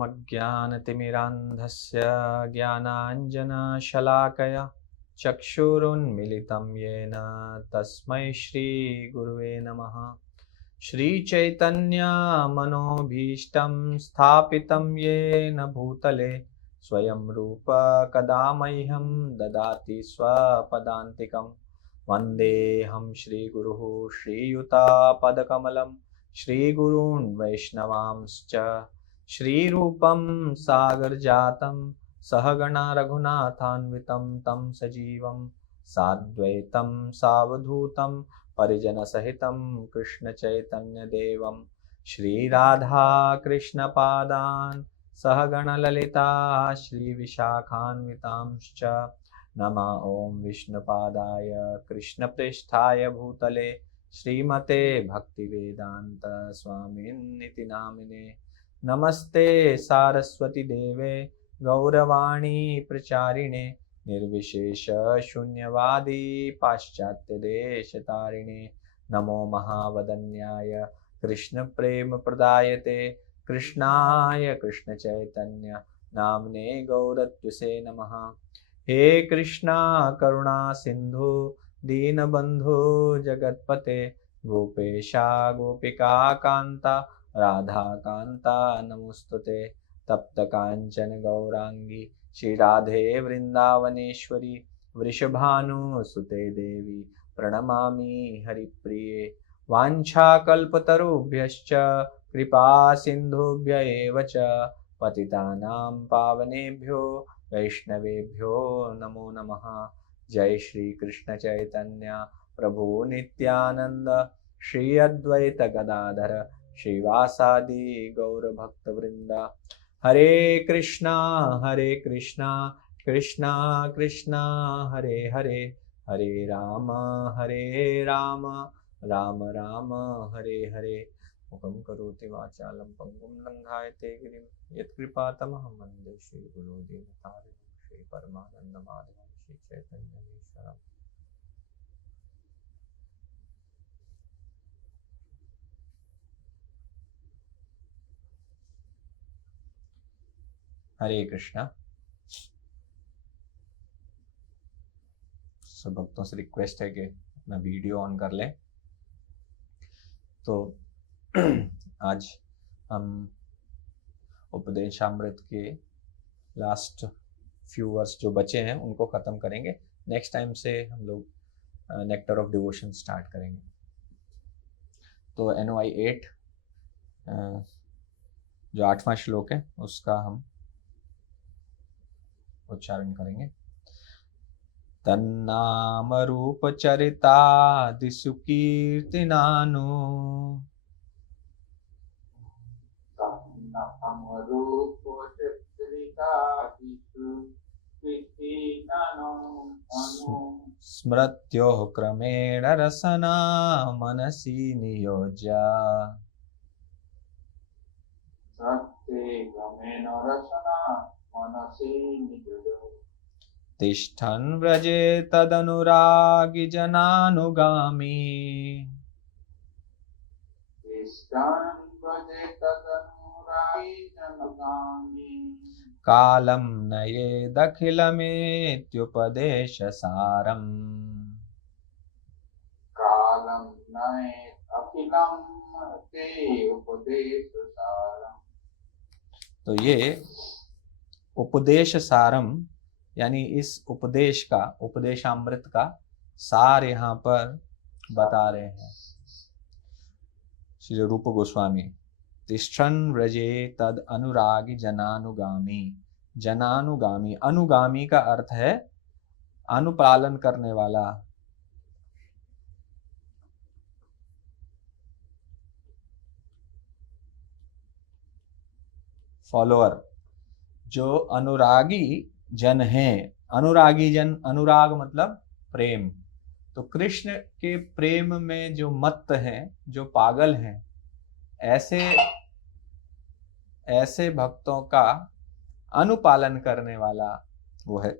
ॐ अज्ञानतिमिरान्धस्य ज्ञानाञ्जनशलाकया चक्षुरुन्मिलितं येन तस्मै श्रीगुरुवे नमः। श्रीचैतन्यमनोभीष्टं स्थापितं येन भूतले स्वयं रूप कदा मह्यं ददाति स्वपदान्तिकं। वन्देऽहं श्रीगुरुः श्रीयुतापदकमलं श्रीगुरून् वैष्णवांश्च श्रीरूपं सागरजातं सहगणा रघुनाथान्वितं तं सजीवं साद्वैतं सावधूतं परिजनसहितं कृष्णचैतन्यदेवं श्रीराधा कृष्णपादान् सहगणललिता श्रीविशाखान्वितांश्च नमः। ॐ विष्णुपादाय कृष्णप्रेष्ठाय भूतले श्रीमते भक्तिवेदांत स्वामिन्निति नामिने। नमस्ते सारस्वती देवे गौरवाणी प्रचारिणे निर्विशेष शून्यवादी पाश्चात्य देशतारिणे। नमो महावदन्याय कृष्ण प्रेम प्रदायते कृष्णाय कृष्ण चैतन्य नामने गौरत्वसे नमः। हे कृष्णा करुणा सिंधु दीनबंधु जगतपते गोपेशा गोपिका कांता राधा कांता नमोस्तुते। तप्त कांचन गौरांगी श्री राधे वृंदावनेश्वरी वृषभानुसुते देवी प्रणमामि हरिप्रिये। वाञ्छाकल्पतरुभ्यश्च कृपा सिन्धुभ्य एव च पतितानां पावनेभ्यो वैष्णवेभ्यो नमो नमः। जय श्री कृष्ण चैतन्य प्रभु नित्यानंद श्री अद्वैत गदाधर श्रीवासादि गौर भक्त वृंद। हरे कृष्णा कृष्णा कृष्णा हरे हरे, हरे राम राम राम हरे हरे। मुखं करोति वाचालं पंगुं लंघायते गिरिं यत्कृपातमहं वन्दे श्रीगुरो दीनतारिणं श्री परमानन्दमाधवं श्री चैतन्यमीश्वरम्। हरे कृष्णा। सब भक्तों से रिक्वेस्ट है कि अपना वीडियो ऑन कर लें। तो आज हम उपदेशामृत के लास्ट फ्यू वर्स जो बचे हैं उनको ख़त्म करेंगे। नेक्स्ट टाइम से हम लोग नेक्टर ऑफ डिवोशन स्टार्ट करेंगे। तो NOI 8 जो 8वां श्लोक है उसका हम उच्चारण करेंगे। तन्नाम रूप चरितादिषु कीर्तिनानु स्मृत्योः क्रमेण रसना मनसि नियोज्य। तिष्ठन् व्रजे तदनुरागी जनानुगामी। कालं नयेदखिलमेत्युपदेशसारम्। तो ये उपदेश सारम यानी इस उपदेश का, उपदेशामृत का सार यहाँ पर बता रहे हैं श्री रूप गोस्वामी। तिष्ठन् व्रजे तद अनुरागी जनानुगामी। जनानुगामी, अनुगामी का अर्थ है अनुपालन करने वाला। फॉलोअर। जो अनुरागी जन हैं, अनुरागी जन, अनुराग मतलब प्रेम। तो कृष्ण के प्रेम में जो मत्त हैं, जो पागल हैं, ऐसे भक्तों का अनुपालन करने वाला वो है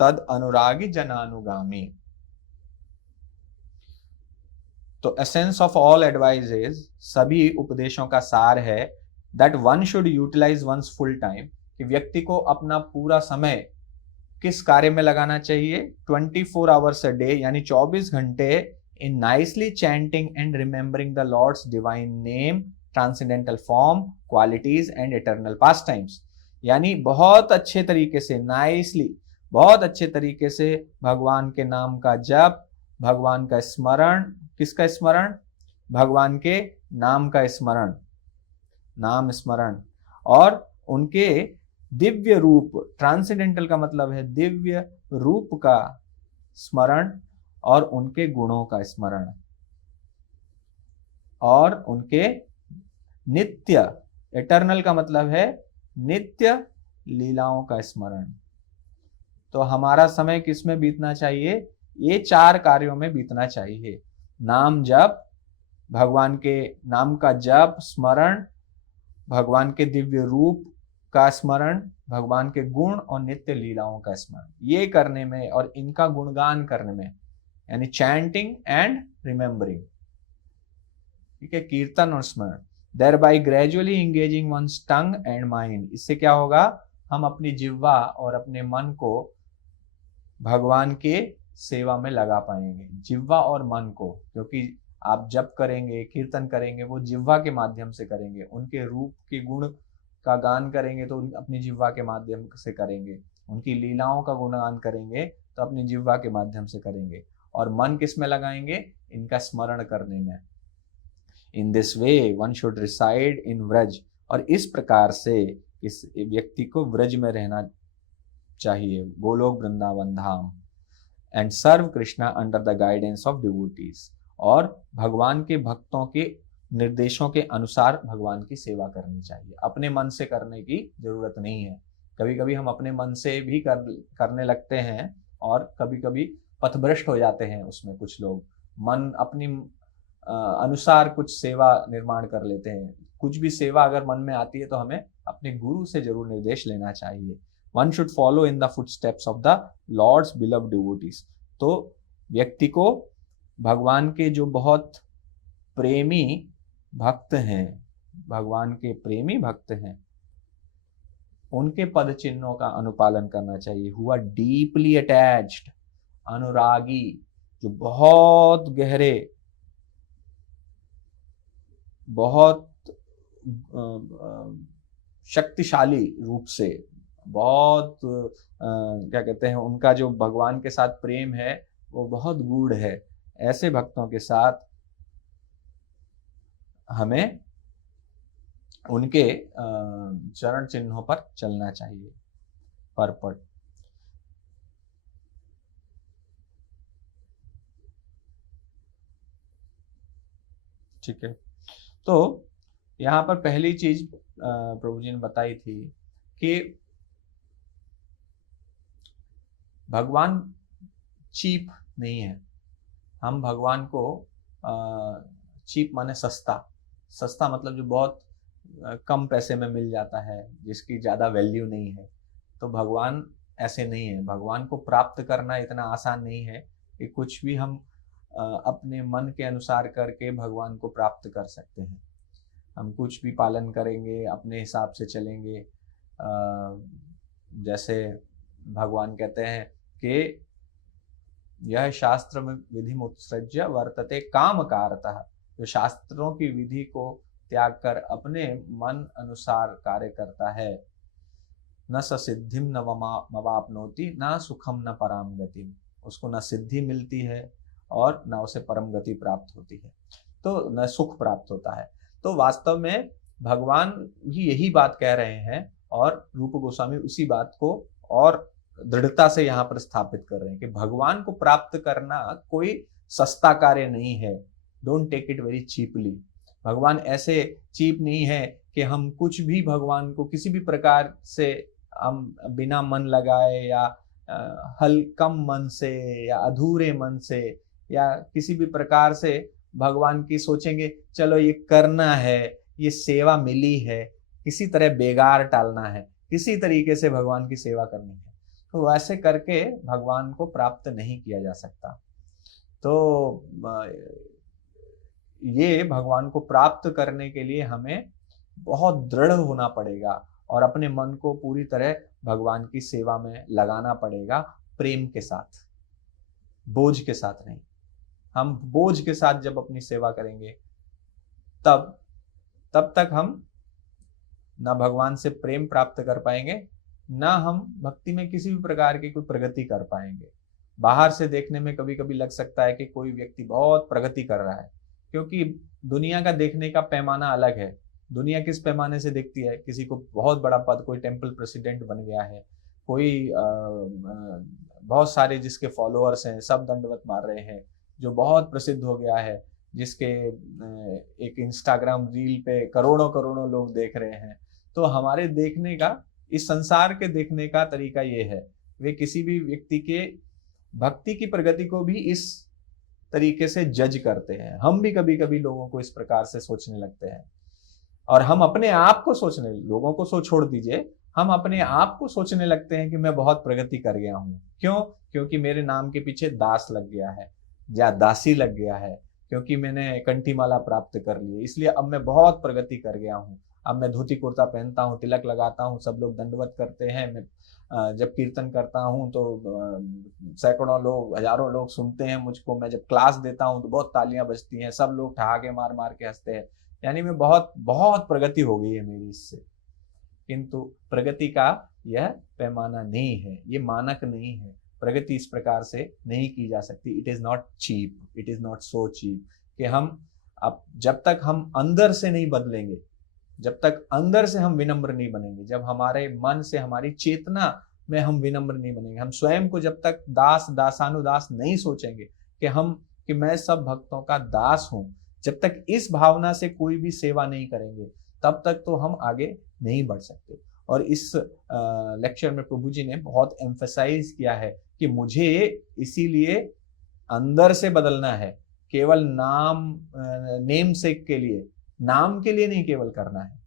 तद अनुरागी जनानुगामी। तो एसेंस ऑफ ऑल एडवाइजेज, सभी उपदेशों का सार है that one should utilise one's full time, कि व्यक्ति को अपना पूरा समय किस कार्य में लगाना चाहिए, 24 आवर्स अ डे, यानी 24 घंटे in nicely chanting and remembering the lord's divine name, transcendental form, qualities and eternal pastimes. यानी बहुत अच्छे तरीके से, नाइसली, बहुत अच्छे तरीके से भगवान के नाम का जप, भगवान का स्मरण, किसका स्मरण, भगवान के नाम का स्मरण, नाम स्मरण, और उनके दिव्य रूप, ट्रांसेंडेंटल का मतलब है दिव्य रूप का स्मरण, और उनके गुणों का स्मरण, और उनके नित्य, इटर्नल का मतलब है नित्य लीलाओं का स्मरण। तो हमारा समय किस में बीतना चाहिए, ये 4 कार्यों में बीतना चाहिए। नाम जप, भगवान के नाम का जप, स्मरण, भगवान के दिव्य रूप का स्मरण, भगवान के गुण और नित्य लीलाओं का स्मरण। ये करने में और इनका गुणगान करने में, यानी चैंटिंग एंड रिमेंबरिंग, ठीक है, कीर्तन और स्मरण, thereby gradually engaging one's tongue and mind. इससे क्या होगा, हम अपनी जिह्वा और अपने मन को भगवान के सेवा में लगा पाएंगे, जिह्वा और मन को, क्योंकि आप जप करेंगे, कीर्तन करेंगे, वो जिह्वा के माध्यम से करेंगे, उनके रूप के गुण का गान करेंगे तो अपनी जिह्वा के माध्यम से करेंगे, उनकी लीलाओं का गुणगान करेंगे तो अपनी जिह्वा के माध्यम से करेंगे, और मन किस में लगाएंगे, इनका स्मरण करने में। In this way one should reside in Vraja, और इस प्रकार से इस व्यक्ति को व्रज में रहना चाहिए, गोलोक वृंदावन धाम, एंड सर्व Krishna under the guidance of devotees, और भगवान के भक्तों के निर्देशों के अनुसार भगवान की सेवा करनी चाहिए। अपने मन से करने की जरूरत नहीं है। कभी कभी हम अपने मन से भी करने लगते हैं, और कभी कभी पथभ्रष्ट हो जाते हैं उसमें। कुछ लोग मन अपनी अनुसार कुछ सेवा निर्माण कर लेते हैं। कुछ भी सेवा अगर मन में आती है तो हमें अपने गुरु से जरूर निर्देश लेना चाहिए। One should follow in the footsteps of the lord's beloved devotees. तो व्यक्ति को भगवान के जो बहुत प्रेमी भक्त हैं, भगवान के प्रेमी भक्त हैं, उनके पद चिन्हों का अनुपालन करना चाहिए। हुआ डीपली अटैच्ड, अनुरागी, जो बहुत गहरे, बहुत शक्तिशाली रूप से, बहुत क्या कहते हैं, उनका जो भगवान के साथ प्रेम है वो बहुत गूढ़ है। ऐसे भक्तों के साथ हमें उनके चरण चिन्हों पर चलना चाहिए, परपट। ठीक है, तो यहाँ पर पहली चीज प्रभु जी ने बताई थी कि भगवान चीप नहीं है। हम भगवान को चीप माने सस्ता, सस्ता मतलब जो बहुत कम पैसे में मिल जाता है, जिसकी ज्यादा वैल्यू नहीं है, तो भगवान ऐसे नहीं है। भगवान को प्राप्त करना इतना आसान नहीं है कि कुछ भी हम अपने मन के अनुसार करके भगवान को प्राप्त कर सकते हैं। हम कुछ भी पालन करेंगे, अपने हिसाब से चलेंगे, जैसे भगवान कहते हैं कि यह शास्त्र में विधि मुत्सृज्य वर्तते काम कारतः, जो शास्त्रों की विधि को त्याग कर अपने मन अनुसार कार्य करता है, न स सिद्धिम न मवाप्नोति न सुखम न पराम गति, उसको न सिद्धि मिलती है और न उसे परम गति प्राप्त होती है, तो न सुख प्राप्त होता है। तो वास्तव में भगवान भी यही बात कह रहे हैं, और रूप गोस्वामी उसी बात को और दृढ़ता से यहाँ पर स्थापित कर रहे हैं कि भगवान को प्राप्त करना कोई सस्ता कार्य नहीं है। Don't take it very cheaply. भगवान ऐसे चीप नहीं है कि हम कुछ भी भगवान को किसी भी प्रकार से हम बिना मन लगाए या कम मन से या अधूरे मन से या किसी भी प्रकार से भगवान की सोचेंगे चलो ये करना है, ये सेवा मिली है, किसी तरह बेगार टालना है, किसी तरीके से भगवान की सेवा करनी है, तो वैसे करके भगवान को प्राप्त नहीं किया जा सकता। तो ये भगवान को प्राप्त करने के लिए हमें बहुत दृढ़ होना पड़ेगा और अपने मन को पूरी तरह भगवान की सेवा में लगाना पड़ेगा, प्रेम के साथ, बोझ के साथ नहीं। हम बोझ के साथ जब अपनी सेवा करेंगे तब तक हम ना भगवान से प्रेम प्राप्त कर पाएंगे, ना हम भक्ति में किसी भी प्रकार की कोई प्रगति कर पाएंगे। बाहर से देखने में कभी कभी लग सकता है कि कोई व्यक्ति बहुत प्रगति कर रहा है, क्योंकि दुनिया का देखने का पैमाना अलग है। दुनिया किस पैमाने से देखती है? किसी को बहुत बड़ा पद, कोई टेम्पल प्रेसिडेंट बन गया है, कोई बहुत सारे जिसके फॉलोअर्स हैं सब दंडवत मार रहे हैं, जो बहुत प्रसिद्ध हो गया है, जिसके एक इंस्टाग्राम रील पे करोड़ों करोड़ों लोग देख रहे हैं। तो हमारे देखने का, इस संसार के देखने का तरीका ये है। वे किसी भी व्यक्ति के भक्ति की प्रगति को भी इस तरीके से जज करते हैं। हम भी कभी कभी लोगों को इस प्रकार से सोचने लगते हैं, और हम अपने आप को सोचने, लोगों को छोड़ दीजिए, हम अपने आप को सोचने लगते हैं कि मैं बहुत प्रगति कर गया हूं। क्यों? क्योंकि मेरे नाम के पीछे दास लग गया है या दासी लग गया है, क्योंकि मैंने कंठीमाला प्राप्त कर ली, इसलिए अब मैं बहुत प्रगति कर गया हूँ। अब मैं धोती कुर्ता पहनता हूँ, तिलक लगाता हूँ, सब लोग दंडवत करते हैं। मैं जब कीर्तन करता हूँ तो सैकड़ों लोग, हजारों लोग सुनते हैं मुझको। मैं जब क्लास देता हूँ तो बहुत तालियां बजती हैं, सब लोग ठहाके मार मार के हंसते हैं। यानी मैं बहुत बहुत प्रगति हो गई है मेरी इससे। किंतु प्रगति का यह पैमाना नहीं है, ये मानक नहीं है। प्रगति इस प्रकार से नहीं की जा सकती। It is not cheap, it is not so cheap कि हम अब जब तक हम अंदर से नहीं बदलेंगे, जब तक अंदर से हम विनम्र नहीं बनेंगे, जब हमारे मन से, हमारी चेतना में हम विनम्र नहीं बनेंगे, हम स्वयं को जब तक दास, दासानुदास नहीं सोचेंगे कि मैं सब भक्तों का दास हूं, जब तक इस भावना से कोई भी सेवा नहीं करेंगे, तब तक तो हम आगे नहीं बढ़ सकते। और इस लेक्चर में प्रभु जी ने बहुत एम्फसाइज किया है कि मुझे इसीलिए अंदर से बदलना है, केवल नेम सेक के लिए, नाम के लिए नहीं केवल करना है।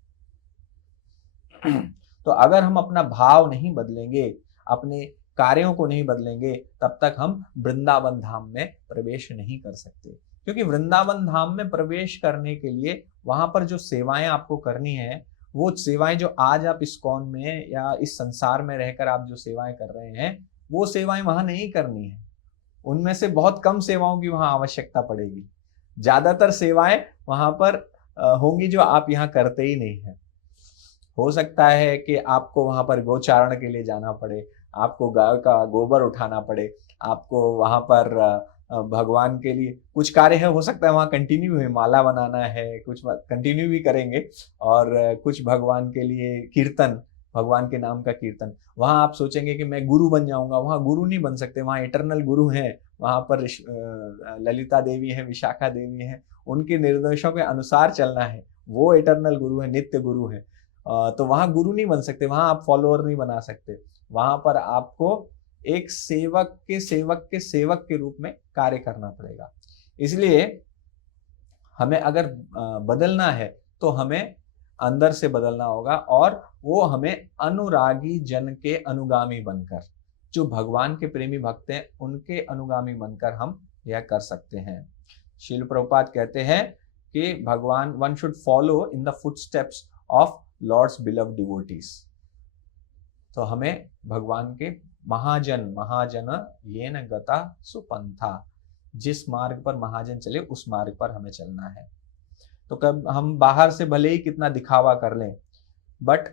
तो अगर हम अपना भाव नहीं बदलेंगे, अपने कार्यों को नहीं बदलेंगे, तब तक हम वृंदावन धाम में प्रवेश नहीं कर सकते। क्योंकि वृंदावन धाम में प्रवेश करने के लिए वहां पर जो सेवाएं आपको करनी है, वो सेवाएं जो आज आप इस्कॉन में या इस संसार में रहकर आप जो सेवाएं कर रहे हैं, वो सेवाएं वहां नहीं करनी है। उनमें से बहुत कम सेवाओं की वहां आवश्यकता पड़ेगी। ज्यादातर सेवाएं वहां पर होंगी जो आप यहाँ करते ही नहीं है। हो सकता है कि आपको वहां पर गोचारण के लिए जाना पड़े, आपको गाय का गोबर उठाना पड़े, आपको वहां पर भगवान के लिए कुछ कार्य है, हो सकता है वहां कंटिन्यू है, माला बनाना है, कुछ कंटिन्यू भी करेंगे, और कुछ भगवान के लिए कीर्तन, भगवान के नाम का कीर्तन। वहां आप सोचेंगे कि मैं गुरु बन जाऊंगा, वहां गुरु नहीं बन सकते। वहां इटरनल गुरु हैं, वहां पर ललिता देवी है, विशाखा देवी है, उनके निर्देशों के अनुसार चलना है। वो इटरनल गुरु है, नित्य गुरु है। तो वहां गुरु नहीं बन सकते, वहां आप फॉलोअर नहीं बना सकते। वहां पर आपको एक सेवक के सेवक के रूप में कार्य करना पड़ेगा। इसलिए हमें अगर बदलना है तो हमें अंदर से बदलना होगा, और वो हमें अनुरागी जन के अनुगामी बनकर, जो भगवान के प्रेमी भक्त हैं उनके अनुगामी बनकर हम यह कर सकते हैं। श्रील प्रभुपाद कहते हैं कि भगवान, one should follow in the footsteps of lord's beloved devotees. तो हमें भगवान के महाजन ये न गता सुपंथा, जिस मार्ग पर महाजन चले उस मार्ग पर हमें चलना है। तो कब हम बाहर से भले ही कितना दिखावा कर लें, बट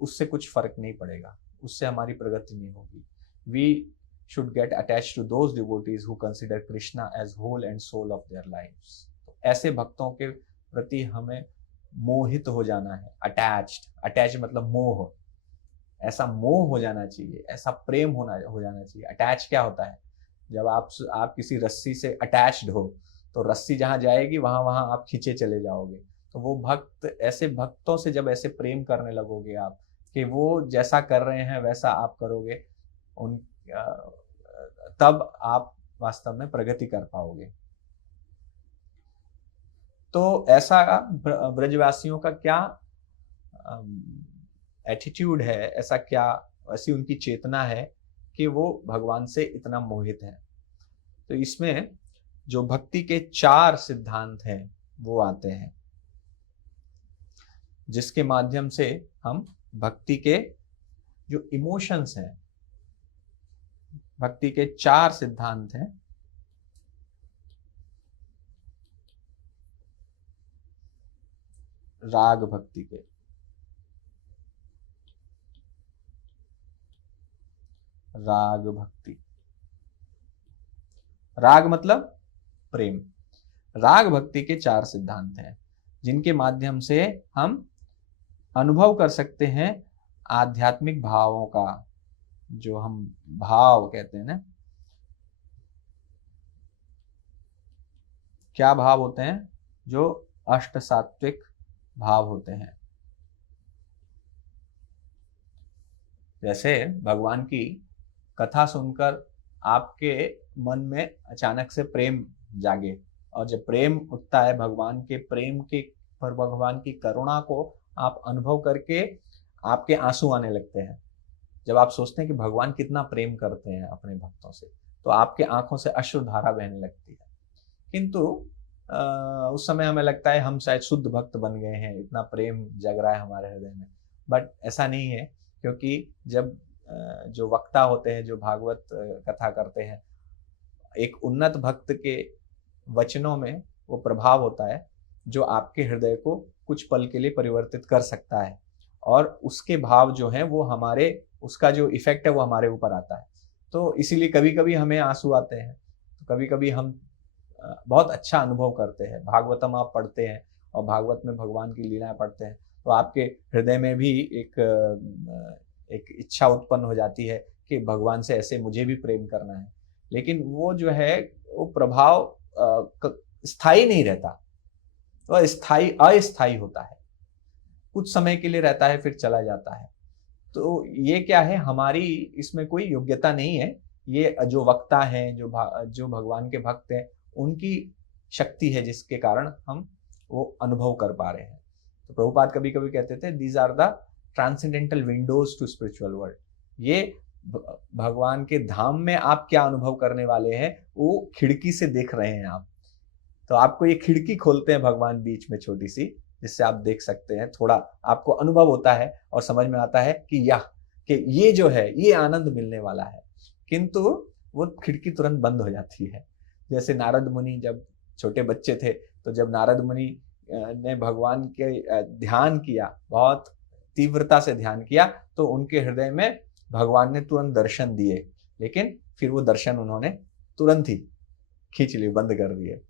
उससे कुछ फर्क नहीं पड़ेगा, उससे हमारी प्रगति नहीं होगी। We should get attached to those devotees who consider Krishna as whole and soul of their lives। तो ऐसे भक्तों के प्रति हमें मोहित हो जाना है। अटैच मतलब मोह, ऐसा मोह हो जाना चाहिए, ऐसा प्रेम हो जाना चाहिए। अटैच क्या होता है? जब आप किसी रस्सी से अटैच्ड हो, तो रस्सी जहां जाएगी वहां वहां आप खींचे चले जाओगे। तो वो भक्त, ऐसे भक्तों से जब ऐसे प्रेम करने लगोगे आप कि वो जैसा कर रहे हैं वैसा आप करोगे, उन तब आप वास्तव में प्रगति कर पाओगे। तो ऐसा ब्रजवासियों का क्या एटीट्यूड है, ऐसी उनकी चेतना है कि वो भगवान से इतना मोहित है। तो इसमें जो भक्ति के 4 सिद्धांत हैं वो आते हैं। जिसके माध्यम से हम भक्ति के जो इमोशंस हैं, भक्ति के 4 सिद्धांत हैं, राग भक्ति के, राग भक्ति, राग मतलब प्रेम, राग भक्ति के 4 सिद्धांत हैं जिनके माध्यम से हम अनुभव कर सकते हैं आध्यात्मिक भावों का, जो हम भाव कहते हैं ना। क्या भाव होते हैं? जो अष्ट सात्विक भाव होते हैं। जैसे भगवान की कथा सुनकर आपके मन में अचानक से प्रेम जागे, और जब प्रेम उठता है भगवान के प्रेम के पर, भगवान की करुणा को आप अनुभव करके आपके आंसू आने लगते हैं। जब आप सोचते हैं कि भगवान कितना प्रेम करते हैं अपने भक्तों से, तो आपके आंखों से अश्रुधारा बहने लगती है। किंतु उस समय हमें लगता है हम शायद शुद्ध भक्त बन गए हैं, इतना प्रेम जग रहा है हमारे हृदय में। बट ऐसा नहीं है, क्योंकि जब जो वक्ता होते हैं, जो भागवत कथा करते हैं, एक उन्नत भक्त के वचनों में वो प्रभाव होता है जो आपके हृदय को कुछ पल के लिए परिवर्तित कर सकता है, और उसके भाव जो हैं वो हमारे, उसका जो इफेक्ट है वो हमारे ऊपर आता है। तो इसीलिए कभी कभी हमें आंसू आते हैं, तो कभी कभी हम बहुत अच्छा अनुभव करते हैं। भागवतम आप पढ़ते हैं और भागवत में भगवान की लीलाएं पढ़ते हैं, तो आपके हृदय में भी एक इच्छा उत्पन्न हो जाती है कि भगवान से ऐसे मुझे भी प्रेम करना है। लेकिन वो जो है वो प्रभाव स्थायी नहीं रहता, तो अस्थायी होता है, कुछ समय के लिए रहता है फिर चला जाता है। तो ये क्या है, हमारी इसमें कोई योग्यता नहीं है। ये जो वक्ता हैं, जो भगवान के भक्त हैं, उनकी शक्ति है जिसके कारण हम वो अनुभव कर पा रहे हैं। तो प्रभुपाद कभी कभी कहते थे, these are the transcendental windows to spiritual world. ये भगवान के धाम में आप क्या अनुभव करने वाले हैं वो खिड़की से देख रहे हैं आप। तो आपको ये खिड़की खोलते हैं भगवान बीच में छोटी सी, जिससे आप देख सकते हैं, थोड़ा आपको अनुभव होता है और समझ में आता है कि ये जो है ये आनंद मिलने वाला है। किंतु वो खिड़की तुरंत बंद हो जाती है। जैसे नारद मुनि जब छोटे बच्चे थे, तो जब नारद मुनि ने भगवान के ध्यान किया, बहुत तीव्रता से ध्यान किया, तो उनके हृदय में भगवान ने तुरंत दर्शन दिए, लेकिन फिर वो दर्शन उन्होंने तुरंत ही खींच लिए, बंद कर दिए।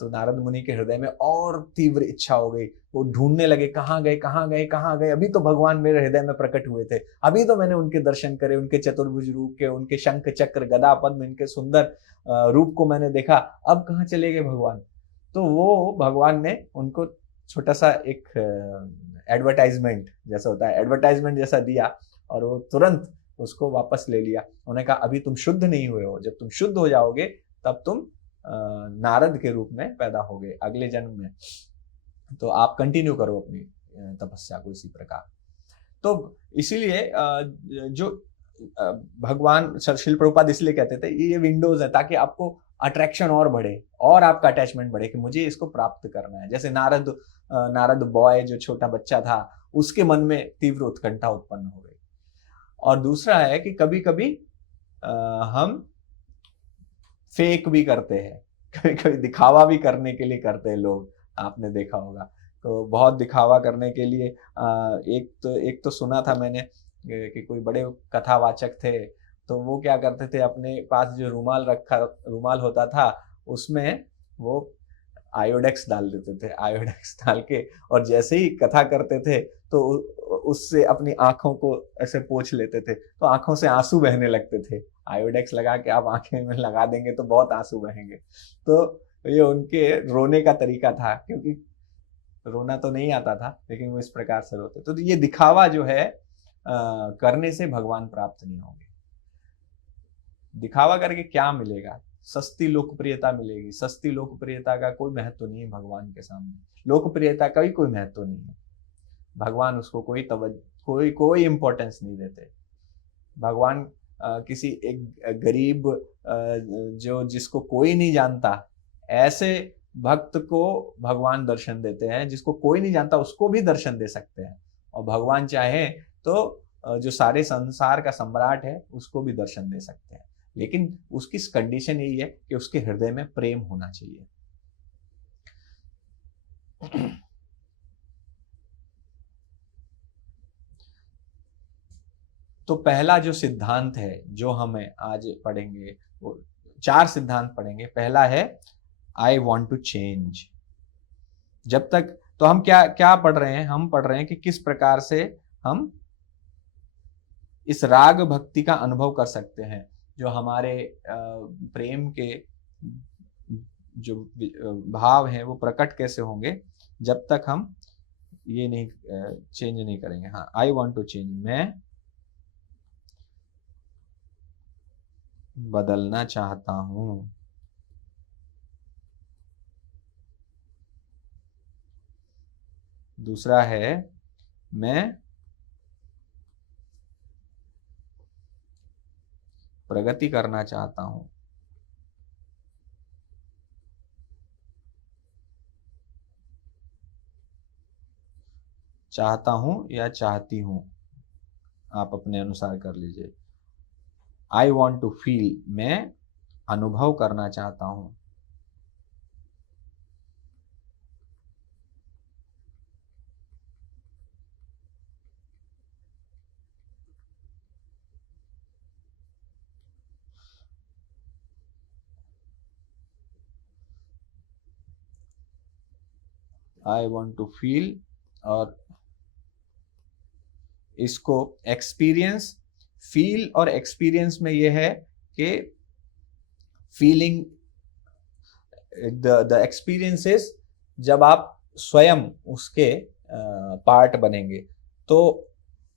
तो नारद मुनि के हृदय में और तीव्र इच्छा हो गई, वो ढूंढने लगे, कहाँ गए कहाँ गए कहाँ गए, अभी तो भगवान मेरे हृदय में प्रकट हुए थे, अभी तो मैंने उनके दर्शन करे, उनके चतुर्भुज रूप के, उनके शंख चक्र गदा पद्म, इनके सुंदर रूप को मैंने देखा, अब कहाँ चले गए भगवान। तो वो भगवान ने उनको छोटा सा एक एडवर्टाइजमेंट जैसा होता है, एडवर्टाइजमेंट जैसा दिया, और वो तुरंत उसको वापस ले लिया। उन्होंने कहा, अभी तुम शुद्ध नहीं हुए हो, जब तुम शुद्ध हो जाओगे तब तुम नारद के रूप में पैदा हो गए अगले जन्म में, तो आप कंटिन्यू करो अपनी तपस्या को इसी प्रकार। तो इसीलिए जो भगवान श्रील प्रभुपाद इसलिए कहते थे ये विंडोज है, ताकि आपको अट्रैक्शन और बढ़े और आपका अटैचमेंट बढ़े कि मुझे इसको प्राप्त करना है। जैसे नारद बॉय जो छोटा बच्चा था, उसके मन में तीव्र उत्कंठा उत्पन्न हो गई। और दूसरा है कि कभी कभी हम फेक भी करते हैं, कभी कभी दिखावा भी करने के लिए करते हैं लोग, आपने देखा होगा। तो बहुत दिखावा करने के लिए एक तो सुना था मैंने कि कोई बड़े कथावाचक थे, तो वो क्या करते थे, अपने पास जो रुमाल होता था उसमें वो आयोडेक्स डाल देते थे, आयोडेक्स डाल के, और जैसे ही कथा करते थे तो उससे अपनी आंखों को ऐसे पोंछ लेते थे, तो आंखों से आंसू बहने लगते थे। आयोडेक्स लगा के आप आंखें में लगा देंगे तो बहुत आंसू बहेंगे। तो ये उनके रोने का तरीका था, क्योंकि रोना तो नहीं आता था, लेकिन वो इस प्रकार से रोते। तो ये दिखावा जो है करने से भगवान प्राप्त नहीं होंगे। दिखावा करके क्या मिलेगा? सस्ती लोकप्रियता मिलेगी। सस्ती लोकप्रियता का कोई महत्व नहीं है भगवान के सामने, लोकप्रियता का भी कोई महत्व नहीं है। भगवान उसको कोई इंपॉर्टेंस नहीं देते। भगवान किसी एक गरीब जिसको कोई नहीं जानता, ऐसे भक्त को भगवान दर्शन देते हैं, जिसको कोई नहीं जानता उसको भी दर्शन दे सकते हैं, और भगवान चाहे तो जो सारे संसार का सम्राट है उसको भी दर्शन दे सकते हैं, लेकिन उसकी कंडीशन यही है कि उसके हृदय में प्रेम होना चाहिए। तो पहला जो सिद्धांत है जो हमें आज पढ़ेंगे, वो 4 सिद्धांत पढ़ेंगे। पहला है आई वॉन्ट टू चेंज। जब तक तो हम क्या क्या पढ़ रहे हैं, हम पढ़ रहे हैं कि किस प्रकार से हम इस राग भक्ति का अनुभव कर सकते हैं, जो हमारे प्रेम के जो भाव हैं वो प्रकट कैसे होंगे जब तक हम ये नहीं चेंज नहीं करेंगे। हाँ, आई वॉन्ट टू चेंज, मैं बदलना चाहता हूं। दूसरा है मैं प्रगति करना चाहता हूं। चाहता हूं या चाहती हूं, आप अपने अनुसार कर लीजिए। आई वॉन्ट टू फील, मैं अनुभव करना चाहता हूं। आई वॉन्ट टू फील, और इसको एक्सपीरियंस, फील और एक्सपीरियंस में यह है कि फीलिंग द एक्सपीरियंसेस, जब आप स्वयं उसके पार्ट बनेंगे तो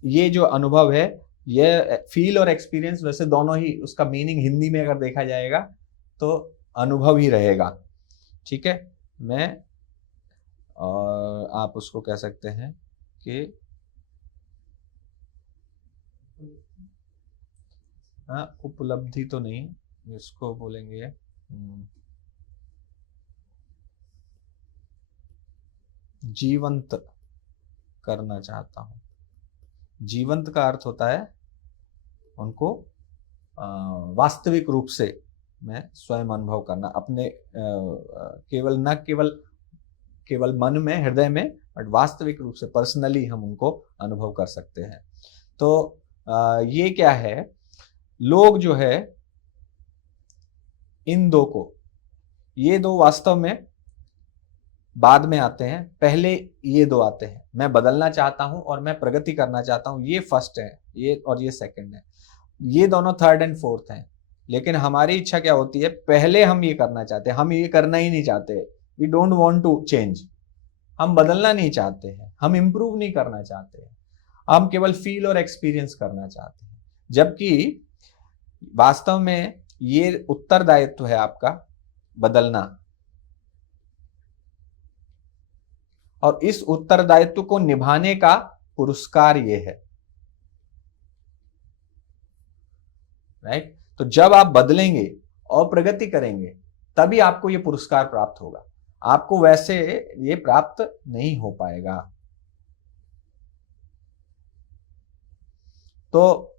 ये जो अनुभव है, ये फील और एक्सपीरियंस वैसे दोनों ही, उसका मीनिंग हिंदी में अगर देखा जाएगा तो अनुभव ही रहेगा। ठीक है, मैं और आप उसको कह सकते हैं कि हाँ, उपलब्धि तो नहीं, इसको बोलेंगे जीवंत करना चाहता हूं। जीवंत का अर्थ होता है उनको वास्तविक रूप से मैं स्वयं अनुभव करना, अपने केवल न केवल मन में, हृदय में, बट वास्तविक रूप से पर्सनली हम उनको अनुभव कर सकते हैं। तो ये क्या है, लोग जो है इन दो को, ये दो वास्तव में बाद में आते हैं, पहले ये दो आते हैं, मैं बदलना चाहता हूं और मैं प्रगति करना चाहता हूं, ये फर्स्ट है, ये और ये सेकंड है, ये दोनों थर्ड एंड फोर्थ हैं। लेकिन हमारी इच्छा क्या होती है, पहले हम ये करना चाहते हैं, हम ये करना ही नहीं चाहते, we don't want to change, हम बदलना नहीं चाहते हैं, हम इंप्रूव नहीं करना चाहते हैं, हम केवल फील और एक्सपीरियंस करना चाहते हैं। जबकि वास्तव में ये उत्तरदायित्व है आपका बदलना, और इस उत्तरदायित्व को निभाने का पुरस्कार ये है। राइट, तो जब आप बदलेंगे और प्रगति करेंगे तभी आपको ये पुरस्कार प्राप्त होगा, आपको वैसे ये प्राप्त नहीं हो पाएगा। तो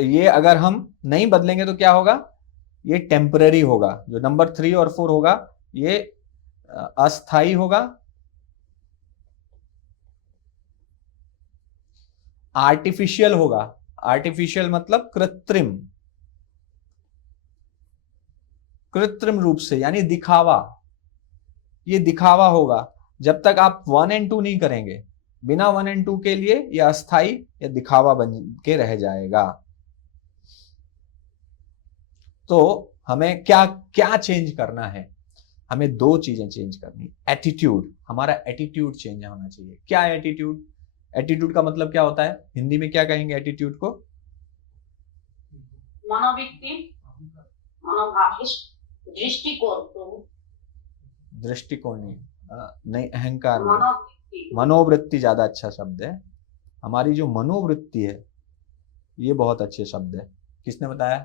ये अगर हम नहीं बदलेंगे तो क्या होगा, ये टेम्पररी होगा, जो नंबर 3 और 4 होगा ये अस्थाई होगा, आर्टिफिशियल होगा। आर्टिफिशियल मतलब कृत्रिम, कृत्रिम रूप से, यानी दिखावा, ये दिखावा होगा। जब तक आप 1 एंड 2 नहीं करेंगे, बिना 1 एंड 2 के लिए यह अस्थाई या दिखावा बन के रह जाएगा। तो हमें क्या क्या चेंज करना है, हमें 2 चीजें चेंज करनी। एटीट्यूड, हमारा एटीट्यूड चेंज होना चाहिए। क्या एटीट्यूड, एटीट्यूड का मतलब क्या होता है, हिंदी में क्या कहेंगे एटीट्यूड को? मनोवृत्ति, मनोभाव, दृष्टिकोण। दृष्टिकोण नहीं, अहंकार नहीं, मनोवृत्ति ज्यादा अच्छा शब्द है। हमारी जो मनोवृत्ति है ये बहुत अच्छे शब्द है। किसने बताया?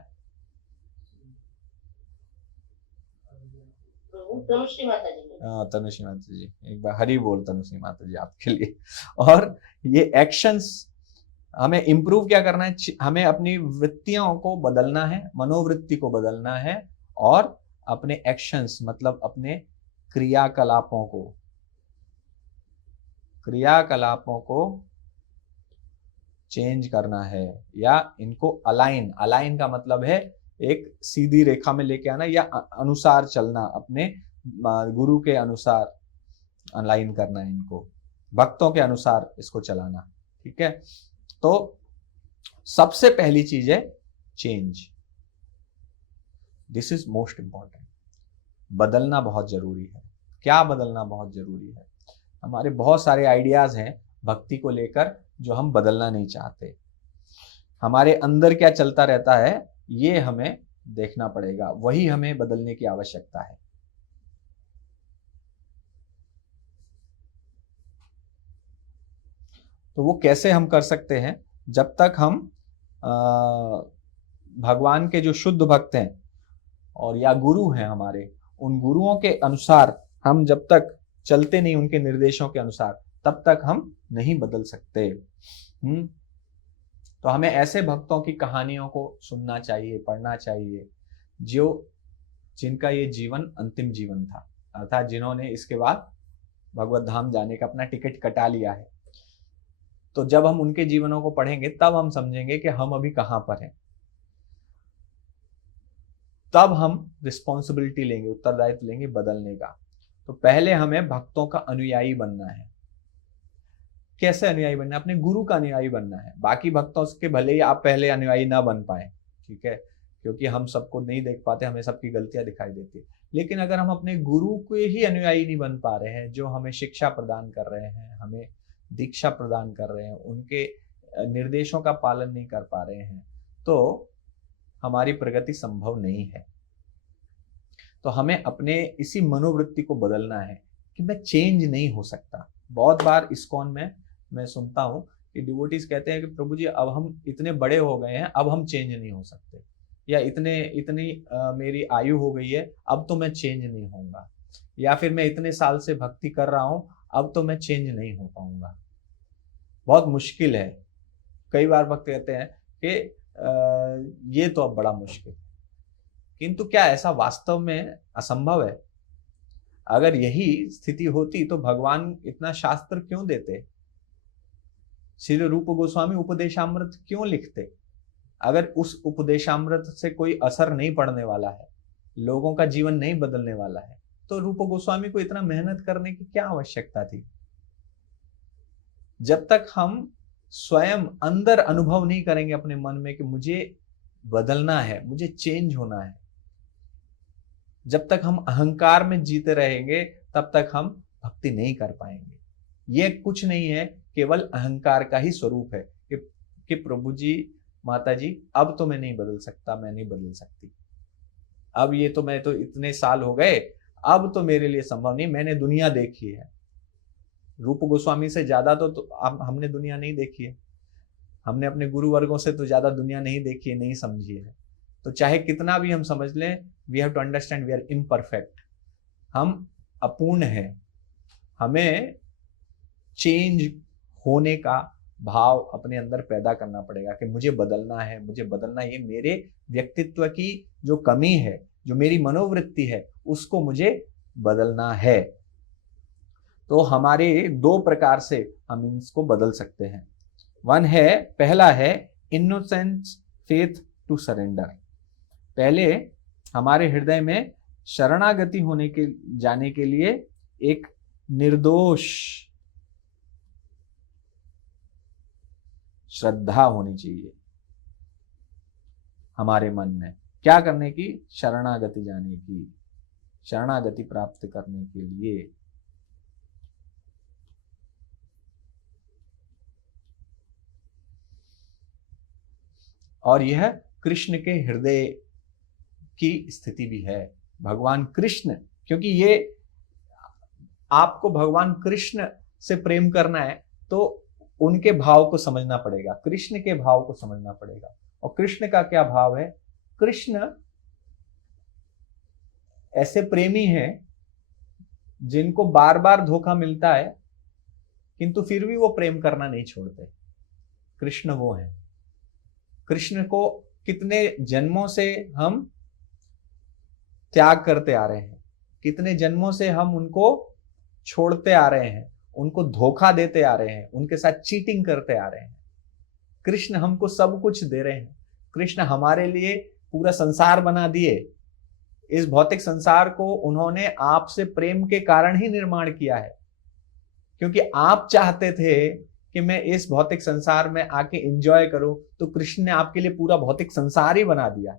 तनुश्री माता जी ने। तनुश्री माता जी, एक बार हरी बोल तनुश्री माता जी आपके लिए। और ये एक्शंस हमें इम्प्रूव क्या करना है, हमें अपनी वृत्तियों को बदलना है, मनोवृत्ति को बदलना है, और अपने एक्शंस मतलब अपने क्रियाकलापों को चेंज करना है, या इनको अलाइन का मतलब है एक सीधी रेखा में लेके आना, या अनुसार चलना, अपने गुरु के अनुसार अलाइन करना है, इनको भक्तों के अनुसार इसको चलाना। ठीक है, तो सबसे पहली चीज है change. This is most important. बदलना बहुत जरूरी है। क्या बदलना बहुत जरूरी है? हमारे बहुत सारे आइडियाज हैं भक्ति को लेकर जो हम बदलना नहीं चाहते। हमारे अंदर क्या चलता रहता है ये हमें देखना पड़ेगा, वही हमें बदलने की आवश्यकता है। तो वो कैसे हम कर सकते हैं? जब तक हम भगवान के जो शुद्ध भक्त हैं और या गुरु हैं हमारे, उन गुरुओं के अनुसार हम जब तक चलते नहीं, उनके निर्देशों के अनुसार, तब तक हम नहीं बदल सकते। तो हमें ऐसे भक्तों की कहानियों को सुनना चाहिए, पढ़ना चाहिए, जिनका ये जीवन अंतिम जीवन था, अर्थात जिन्होंने इसके बाद भगवत धाम जाने का अपना टिकट कटा लिया है। तो जब हम उनके जीवनों को पढ़ेंगे तब हम समझेंगे कि हम अभी कहां पर हैं। तब हम रिस्पॉन्सिबिलिटी लेंगे, उत्तरदायित्व लेंगे बदलने का। तो पहले हमें भक्तों का अनुयायी बनना है। कैसे अनुयायी बनना है? अपने गुरु का अनुयायी बनना है। बाकी भक्तों के भले ही आप पहले अनुयायी ना बन पाए, ठीक है, क्योंकि हम सबको नहीं देख पाते, हमें सबकी गलतियां दिखाई देती है। लेकिन अगर हम अपने गुरु के ही अनुयायी नहीं बन पा रहे हैं, जो हमें शिक्षा प्रदान कर रहे हैं, हमें दीक्षा प्रदान कर रहे हैं, उनके निर्देशों का पालन नहीं कर पा रहे हैं, तो हमारी प्रगति संभव नहीं है। तो हमें अपने इसी मनोवृत्ति को बदलना है कि मैं चेंज नहीं हो सकता। बहुत बार इस्कॉन में मैं सुनता हूं कि डिवोटीज कहते हैं कि प्रभु जी अब हम इतने बड़े हो गए हैं, अब हम चेंज नहीं हो सकते, या इतनी मेरी आयु हो गई है, अब तो मैं चेंज नहीं होऊंगा, या फिर मैं इतने साल से भक्ति कर रहा हूं, अब तो मैं चेंज नहीं हो पाऊंगा, बहुत मुश्किल है। कई बार भक्त कहते हैं कि ये तो अब बड़ा मुश्किल है। किंतु क्या ऐसा वास्तव में असंभव है? अगर यही स्थिति होती तो भगवान इतना शास्त्र क्यों देते? श्री रूप गोस्वामी उपदेशामृत क्यों लिखते? अगर उस उपदेशामृत से कोई असर नहीं पड़ने वाला है, लोगों का जीवन नहीं बदलने वाला है, तो रूप गोस्वामी को इतना मेहनत करने की क्या आवश्यकता थी? जब तक हम स्वयं अंदर अनुभव नहीं करेंगे अपने मन में कि मुझे बदलना है, मुझे चेंज होना है, जब तक हम अहंकार में जीते रहेंगे, तब तक हम भक्ति नहीं कर पाएंगे। ये कुछ नहीं है, केवल अहंकार का ही स्वरूप है कि प्रभु जी, माता जी, अब तो मैं नहीं बदल सकता, मैं नहीं बदल सकती, अब ये तो मैं तो इतने साल हो गए, अब तो मेरे लिए संभव नहीं, मैंने दुनिया देखी है। रूप गोस्वामी से ज्यादा तो हमने दुनिया नहीं देखी है, हमने अपने गुरु वर्गों से तो ज्यादा दुनिया नहीं देखी है, नहीं समझी है। तो चाहे कितना भी हम समझ लें, we have to understand we are imperfect, हम अपूर्ण हैं। हमें चेंज होने का भाव अपने अंदर पैदा करना पड़ेगा कि मुझे बदलना है, मुझे बदलना है। ये मेरे व्यक्तित्व की जो कमी है, जो मेरी मनोवृत्ति है, उसको मुझे बदलना है। तो हमारे दो प्रकार से हम इसको बदल सकते हैं। पहला है इनोसेंस फेथ टू सरेंडर। पहले हमारे हृदय में शरणागति होने के जाने के लिए एक निर्दोष श्रद्धा होनी चाहिए हमारे मन में। क्या करने की? शरणागति जाने की, शरणागति प्राप्त करने के लिए। और यह कृष्ण के हृदय की स्थिति भी है। भगवान कृष्ण, क्योंकि ये आपको भगवान कृष्ण से प्रेम करना है तो उनके भाव को समझना पड़ेगा, कृष्ण के भाव को समझना पड़ेगा। और कृष्ण का क्या भाव है? कृष्ण ऐसे प्रेमी हैं जिनको बार बार धोखा मिलता है किंतु फिर भी वो प्रेम करना नहीं छोड़ते, कृष्ण वो है। कृष्ण को कितने जन्मों से हम त्याग करते आ रहे हैं, कितने जन्मों से हम उनको छोड़ते आ रहे हैं, उनको धोखा देते आ रहे हैं, उनके साथ चीटिंग करते आ रहे हैं। कृष्ण हमको सब कुछ दे रहे हैं। कृष्ण हमारे लिए पूरा संसार बना दिए। इस भौतिक संसार को उन्होंने आपसे प्रेम के कारण ही निर्माण किया है, क्योंकि आप चाहते थे कि मैं इस भौतिक संसार में आके एंजॉय करूं, तो कृष्ण ने आपके लिए पूरा भौतिक संसार ही बना दिया।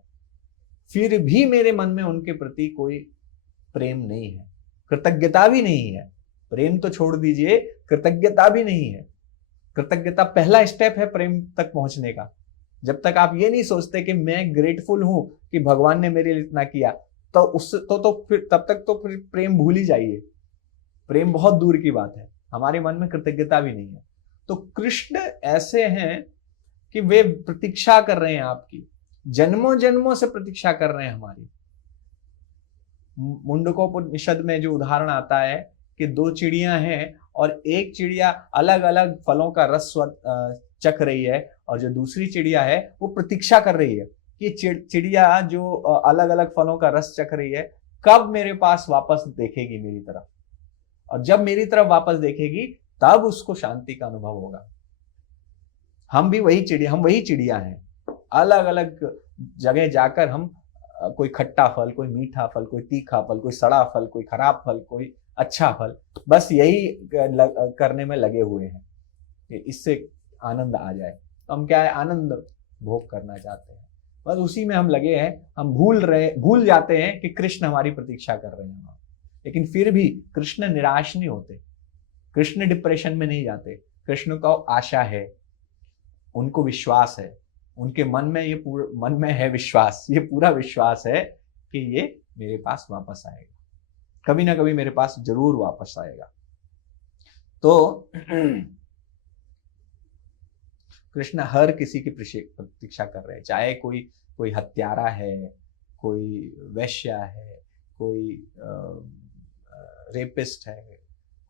फिर भी मेरे मन में उनके प्रति कोई प्रेम नहीं है, कृतज्ञता भी नहीं है। प्रेम तो छोड़ दीजिए, कृतज्ञता भी नहीं है। कृतज्ञता पहला स्टेप है प्रेम तक पहुंचने का। जब तक आप ये नहीं सोचते कि मैं ग्रेटफुल हूं कि भगवान ने मेरे लिए इतना किया, तो उससे तो फिर तब तक तो फिर प्रेम भूल ही जाइए। प्रेम बहुत दूर की बात है, हमारे मन में कृतज्ञता भी नहीं है। तो कृष्ण ऐसे हैं कि वे प्रतीक्षा कर रहे हैं आपकी, जन्मों जन्मों से प्रतीक्षा कर रहे हैं हमारी। मुंडकोपनिषद में जो उदाहरण आता है कि दो चिड़ियां हैं और एक चिड़िया अलग अलग फलों का रस चख रही है, और जो दूसरी चिड़िया है वो प्रतीक्षा कर रही है कि चिड़िया जो अलग अलग फलों का रस चख रही है कब मेरे पास वापस देखेगी मेरी तरफ, और जब मेरी तरफ वापस देखेगी तब उसको शांति का अनुभव होगा। हम वही चिड़िया हैं। अलग अलग जगह जाकर हम कोई खट्टा फल, कोई मीठा फल, कोई तीखा फल, कोई सड़ा फल, कोई खराब फल, कोई अच्छा फल, बस यही करने में लगे हुए हैं कि इससे आनंद आ जाए। तो हम क्या है, आनंद भोग करना चाहते हैं, बस उसी में हम लगे हैं। हम भूल जाते हैं कि कृष्ण हमारी प्रतीक्षा कर रहे हैं। लेकिन फिर भी कृष्ण निराश नहीं होते, कृष्ण डिप्रेशन में नहीं जाते। कृष्ण को आशा है, उनको विश्वास है, उनके मन में है विश्वास, ये पूरा विश्वास है कि ये मेरे पास वापस आएगा, कभी ना कभी मेरे पास जरूर वापस आएगा। तो कृष्ण हर किसी की प्रतीक्षा कर रहे हैं, चाहे कोई हत्यारा है, कोई वैश्या है, कोई रेपिस्ट है,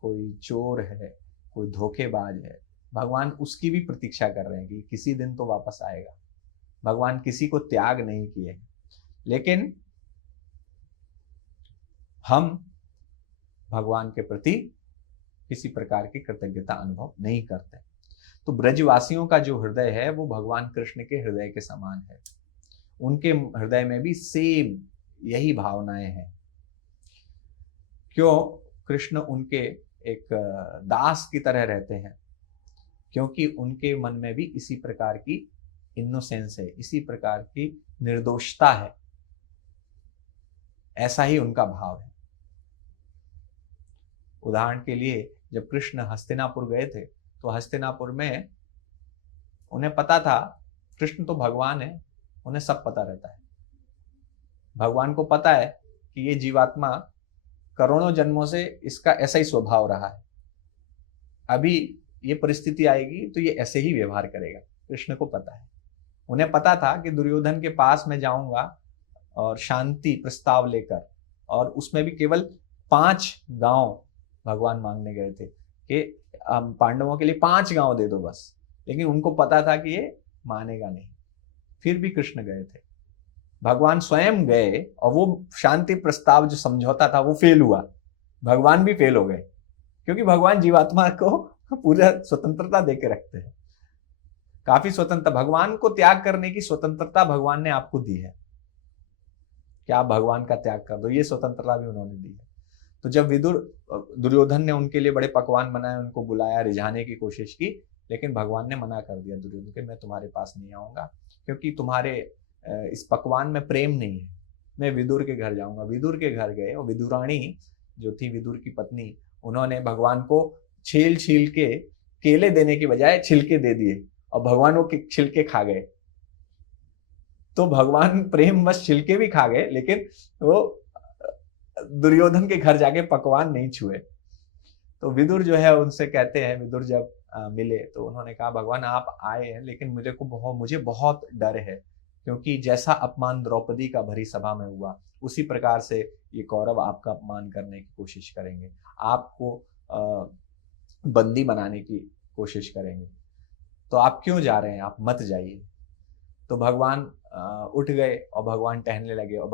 कोई चोर है, कोई धोखेबाज है, भगवान उसकी भी प्रतीक्षा कर रहे हैं कि किसी दिन तो वापस आएगा। भगवान किसी को त्याग नहीं किए, लेकिन हम भगवान के प्रति किसी प्रकार की कृतज्ञता अनुभव नहीं करते। तो ब्रजवासियों का जो हृदय है वो भगवान कृष्ण के हृदय के समान है। उनके हृदय में भी सेम यही भावनाएं हैं। क्यों? कृष्ण उनके एक दास की तरह रहते हैं, क्योंकि उनके मन में भी इसी प्रकार की इनोसेंस है, इसी प्रकार की निर्दोषता है। ऐसा ही उनका भाव है। उदाहरण के लिए जब कृष्ण हस्तिनापुर गए थे, तो हस्तिनापुर में उन्हें पता था कृष्ण तो भगवान है, उन्हें सब पता रहता है। भगवान को पता है कि ये जीवात्मा करोड़ों जन्मों से इसका ऐसा ही स्वभाव रहा है, अभी ये परिस्थिति आएगी तो ये ऐसे ही व्यवहार करेगा। कृष्ण को पता है। उन्हें पता था कि दुर्योधन के पास मैं जाऊंगा और शांति प्रस्ताव लेकर, और उसमें भी केवल 5 गांव भगवान मांगने गए थे कि पांडवों के लिए 5 गांव दे दो बस, लेकिन उनको पता था कि ये मानेगा नहीं। फिर भी कृष्ण गए थे, भगवान स्वयं गए, और वो शांति प्रस्ताव जो समझौता था वो फेल हुआ। भगवान भी फेल हो गए, क्योंकि भगवान जीवात्मा को पूरा स्वतंत्रता देके रखते हैं। काफी स्वतंत्र, भगवान को त्याग करने की स्वतंत्रता भगवान ने आपको दी है कि आप भगवान का त्याग कर दो, ये स्वतंत्रता भी उन्होंने दी है। तो जब दुर्योधन ने उनके लिए बड़े पकवान बनाए, उनको बुलाया, रिझाने की कोशिश की, लेकिन भगवान ने मना कर दिया दुर्योधन के, मैं तुम्हारे पास नहीं आऊंगा, क्योंकि तुम्हारे इस पकवान में प्रेम नहीं है। मैं विदुर के घर जाऊंगा। विदुर के घर गए, और विदुरानी जो थी विदुर की पत्नी, उन्होंने भगवान को छील के केले देने की बजाय छिलके दे दिए, और भगवान वो छिलके खा गए। तो भगवान प्रेम बस छिलके भी खा गए, लेकिन वो दुर्योधन के घर जाके पकवान नहीं छुए। तो विदुर जो है उनसे कहते हैं, विदुर जब मिले तो उन्होंने कहा, भगवान आप आए हैं, लेकिन मुझे बहुत डर है, क्योंकि जैसा अपमान द्रौपदी का भरी सभा में हुआ, उसी प्रकार से ये कौरव आपका अपमान करने की कोशिश करेंगे। आपको बंदी बनाने की कोशिश करेंगे, तो आप क्यों जा रहे हैं, आप मत जाइए। तो भगवान उठ गए और भगवान टहलने लगे, और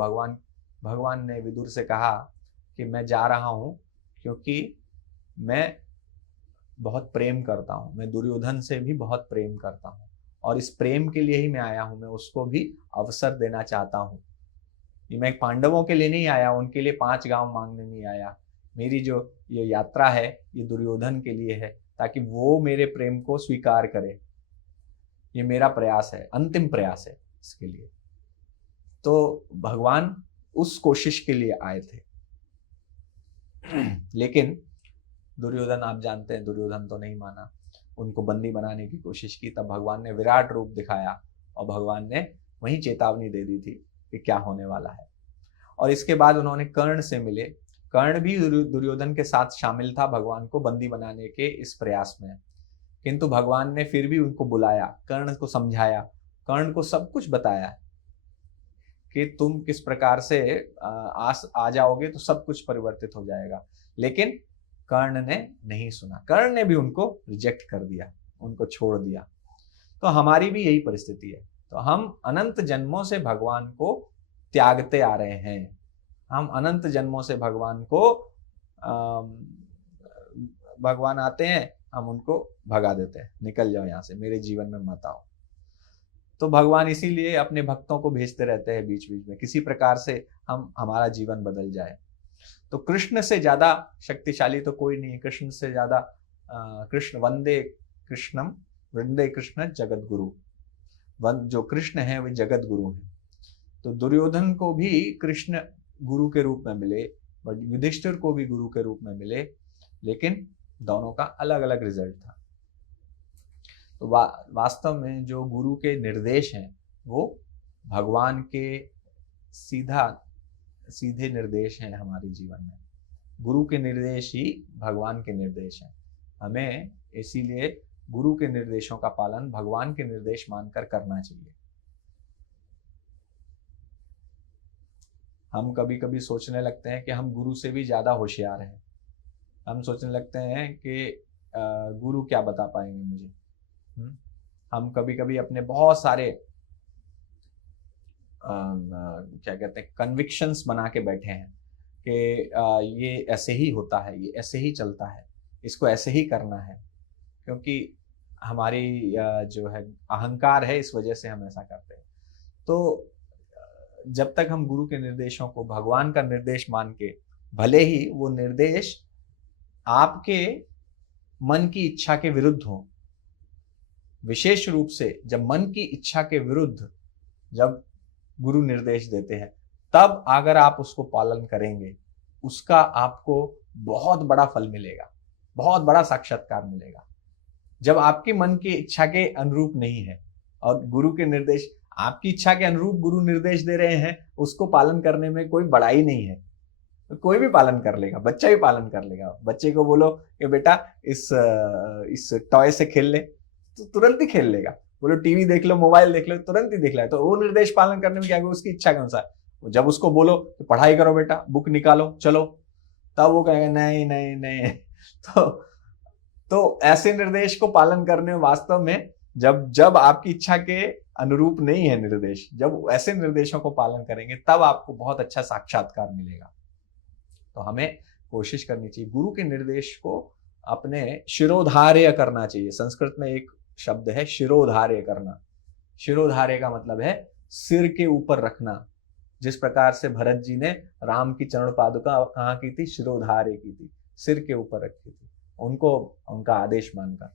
भगवान ने विदुर से कहा कि मैं जा रहा हूं क्योंकि मैं बहुत प्रेम करता हूं, मैं दुर्योधन से भी बहुत प्रेम करता हूं, और इस प्रेम के लिए ही मैं आया हूं, मैं उसको भी अवसर देना चाहता हूं। ये मैं पांडवों के लिए नहीं आया, उनके लिए 5 गांव मांगने नहीं आया। मेरी जो ये यात्रा है ये दुर्योधन के लिए है, ताकि वो मेरे प्रेम को स्वीकार करे। ये मेरा प्रयास है, अंतिम प्रयास है इसके लिए। तो भगवान उस कोशिश के लिए आए थे। लेकिन दुर्योधन, आप जानते हैं, दुर्योधन तो नहीं माना, उनको बंदी बनाने की कोशिश की। तब भगवान ने विराट रूप दिखाया और भगवान ने वही चेतावनी दे दी थी कि क्या होने वाला है। और इसके बाद उन्होंने कर्ण से मिले। कर्ण भी दुर्योधन के साथ शामिल था भगवान को बंदी बनाने के इस प्रयास में, किंतु भगवान ने फिर भी उनको बुलाया, कर्ण को समझाया, कर्ण को सब कुछ बताया कि तुम किस प्रकार से आ जाओगे तो सब कुछ परिवर्तित हो जाएगा। लेकिन कर्ण ने नहीं सुना, कर्ण ने भी उनको रिजेक्ट कर दिया, उनको छोड़ दिया। तो हमारी भी यही परिस्थिति है। तो हम अनंत जन्मों से भगवान को त्यागते आ रहे हैं, हम अनंत जन्मों से भगवान को भगवान आते हैं, हम उनको भगा देते हैं, निकल जाओ यहाँ से, मेरे जीवन में मत आओ। तो भगवान इसीलिए अपने भक्तों को भेजते रहते हैं बीच बीच में, किसी प्रकार से हमारा जीवन बदल जाए। तो कृष्ण से ज्यादा शक्तिशाली तो कोई नहीं, कृष्ण से ज्यादा कृष्ण, वंदे कृष्णम वंदे कृष्ण जगत गुरु, जो कृष्ण है वे जगत गुरु हैं। तो दुर्योधन को भी कृष्ण गुरु के रूप में मिले, बट युधिष्ठिर को भी गुरु के रूप में मिले, लेकिन दोनों का अलग अलग रिजल्ट था। तो वास्तव में जो गुरु के निर्देश हैं वो भगवान के सीधे निर्देश हैं हमारे जीवन में। गुरु के निर्देश ही भगवान के निर्देश हैं। हमें इसीलिए गुरु के निर्देशों का पालन भगवान के निर्देश मानकर करना चाहिए। हम कभी कभी सोचने लगते हैं कि हम गुरु से भी ज्यादा होशियार हैं। हम सोचने लगते हैं कि गुरु क्या बता पाएंगे मुझे। हम कभी कभी अपने बहुत सारे क्या कहते हैं कन्विक्शंस बना के बैठे हैं कि ये ऐसे ही होता है, ये ऐसे ही चलता है, इसको ऐसे ही करना है, क्योंकि हमारी जो है अहंकार है, इस वजह से हम ऐसा करते हैं। तो जब तक हम गुरु के निर्देशों को भगवान का निर्देश मान के, भले ही वो निर्देश आपके मन की इच्छा के विरुद्ध हो, विशेष रूप से जब मन की इच्छा के विरुद्ध जब गुरु निर्देश देते हैं, तब अगर आप उसको पालन करेंगे, उसका आपको बहुत बड़ा फल मिलेगा, बहुत बड़ा साक्षात्कार मिलेगा। जब आपके मन की इच्छा के अनुरूप नहीं है और गुरु के निर्देश आपकी इच्छा के अनुरूप गुरु निर्देश दे रहे हैं, उसको पालन करने में कोई बड़ाई नहीं है, कोई भी पालन कर लेगा, बच्चा भी पालन कर लेगा। बच्चे को बोलो कि बेटा इस टॉय से खेल ले, तो तुरंत ही खेल लेगा। बोलो टीवी देख लो, मोबाइल देख लो, तुरंत ही देख ले। तो वो निर्देश पालन करने में क्या है, उसकी इच्छा के अनुसार। जब उसको बोलो कि पढ़ाई करो बेटा, बुक निकालो चलो, तब वो कहेगा नहीं नहीं नहीं। तो ऐसे निर्देश को पालन करने में वास्तव में जब आपकी इच्छा के अनुरूप नहीं है निर्देश, जब ऐसे निर्देशों को पालन करेंगे तब आपको बहुत अच्छा साक्षात्कार मिलेगा। तो हमें कोशिश करनी चाहिए गुरु के निर्देश को अपने शिरोधार्य करना चाहिए। संस्कृत में एक शब्द है शिरोधार्य करना। शिरोधार्य का मतलब है सिर के ऊपर रखना। जिस प्रकार से भरत जी ने राम की चरण पादुका कहाँ की थी, शिरोधार्य की थी, सिर के ऊपर रखी थी, उनको उनका आदेश मानकर।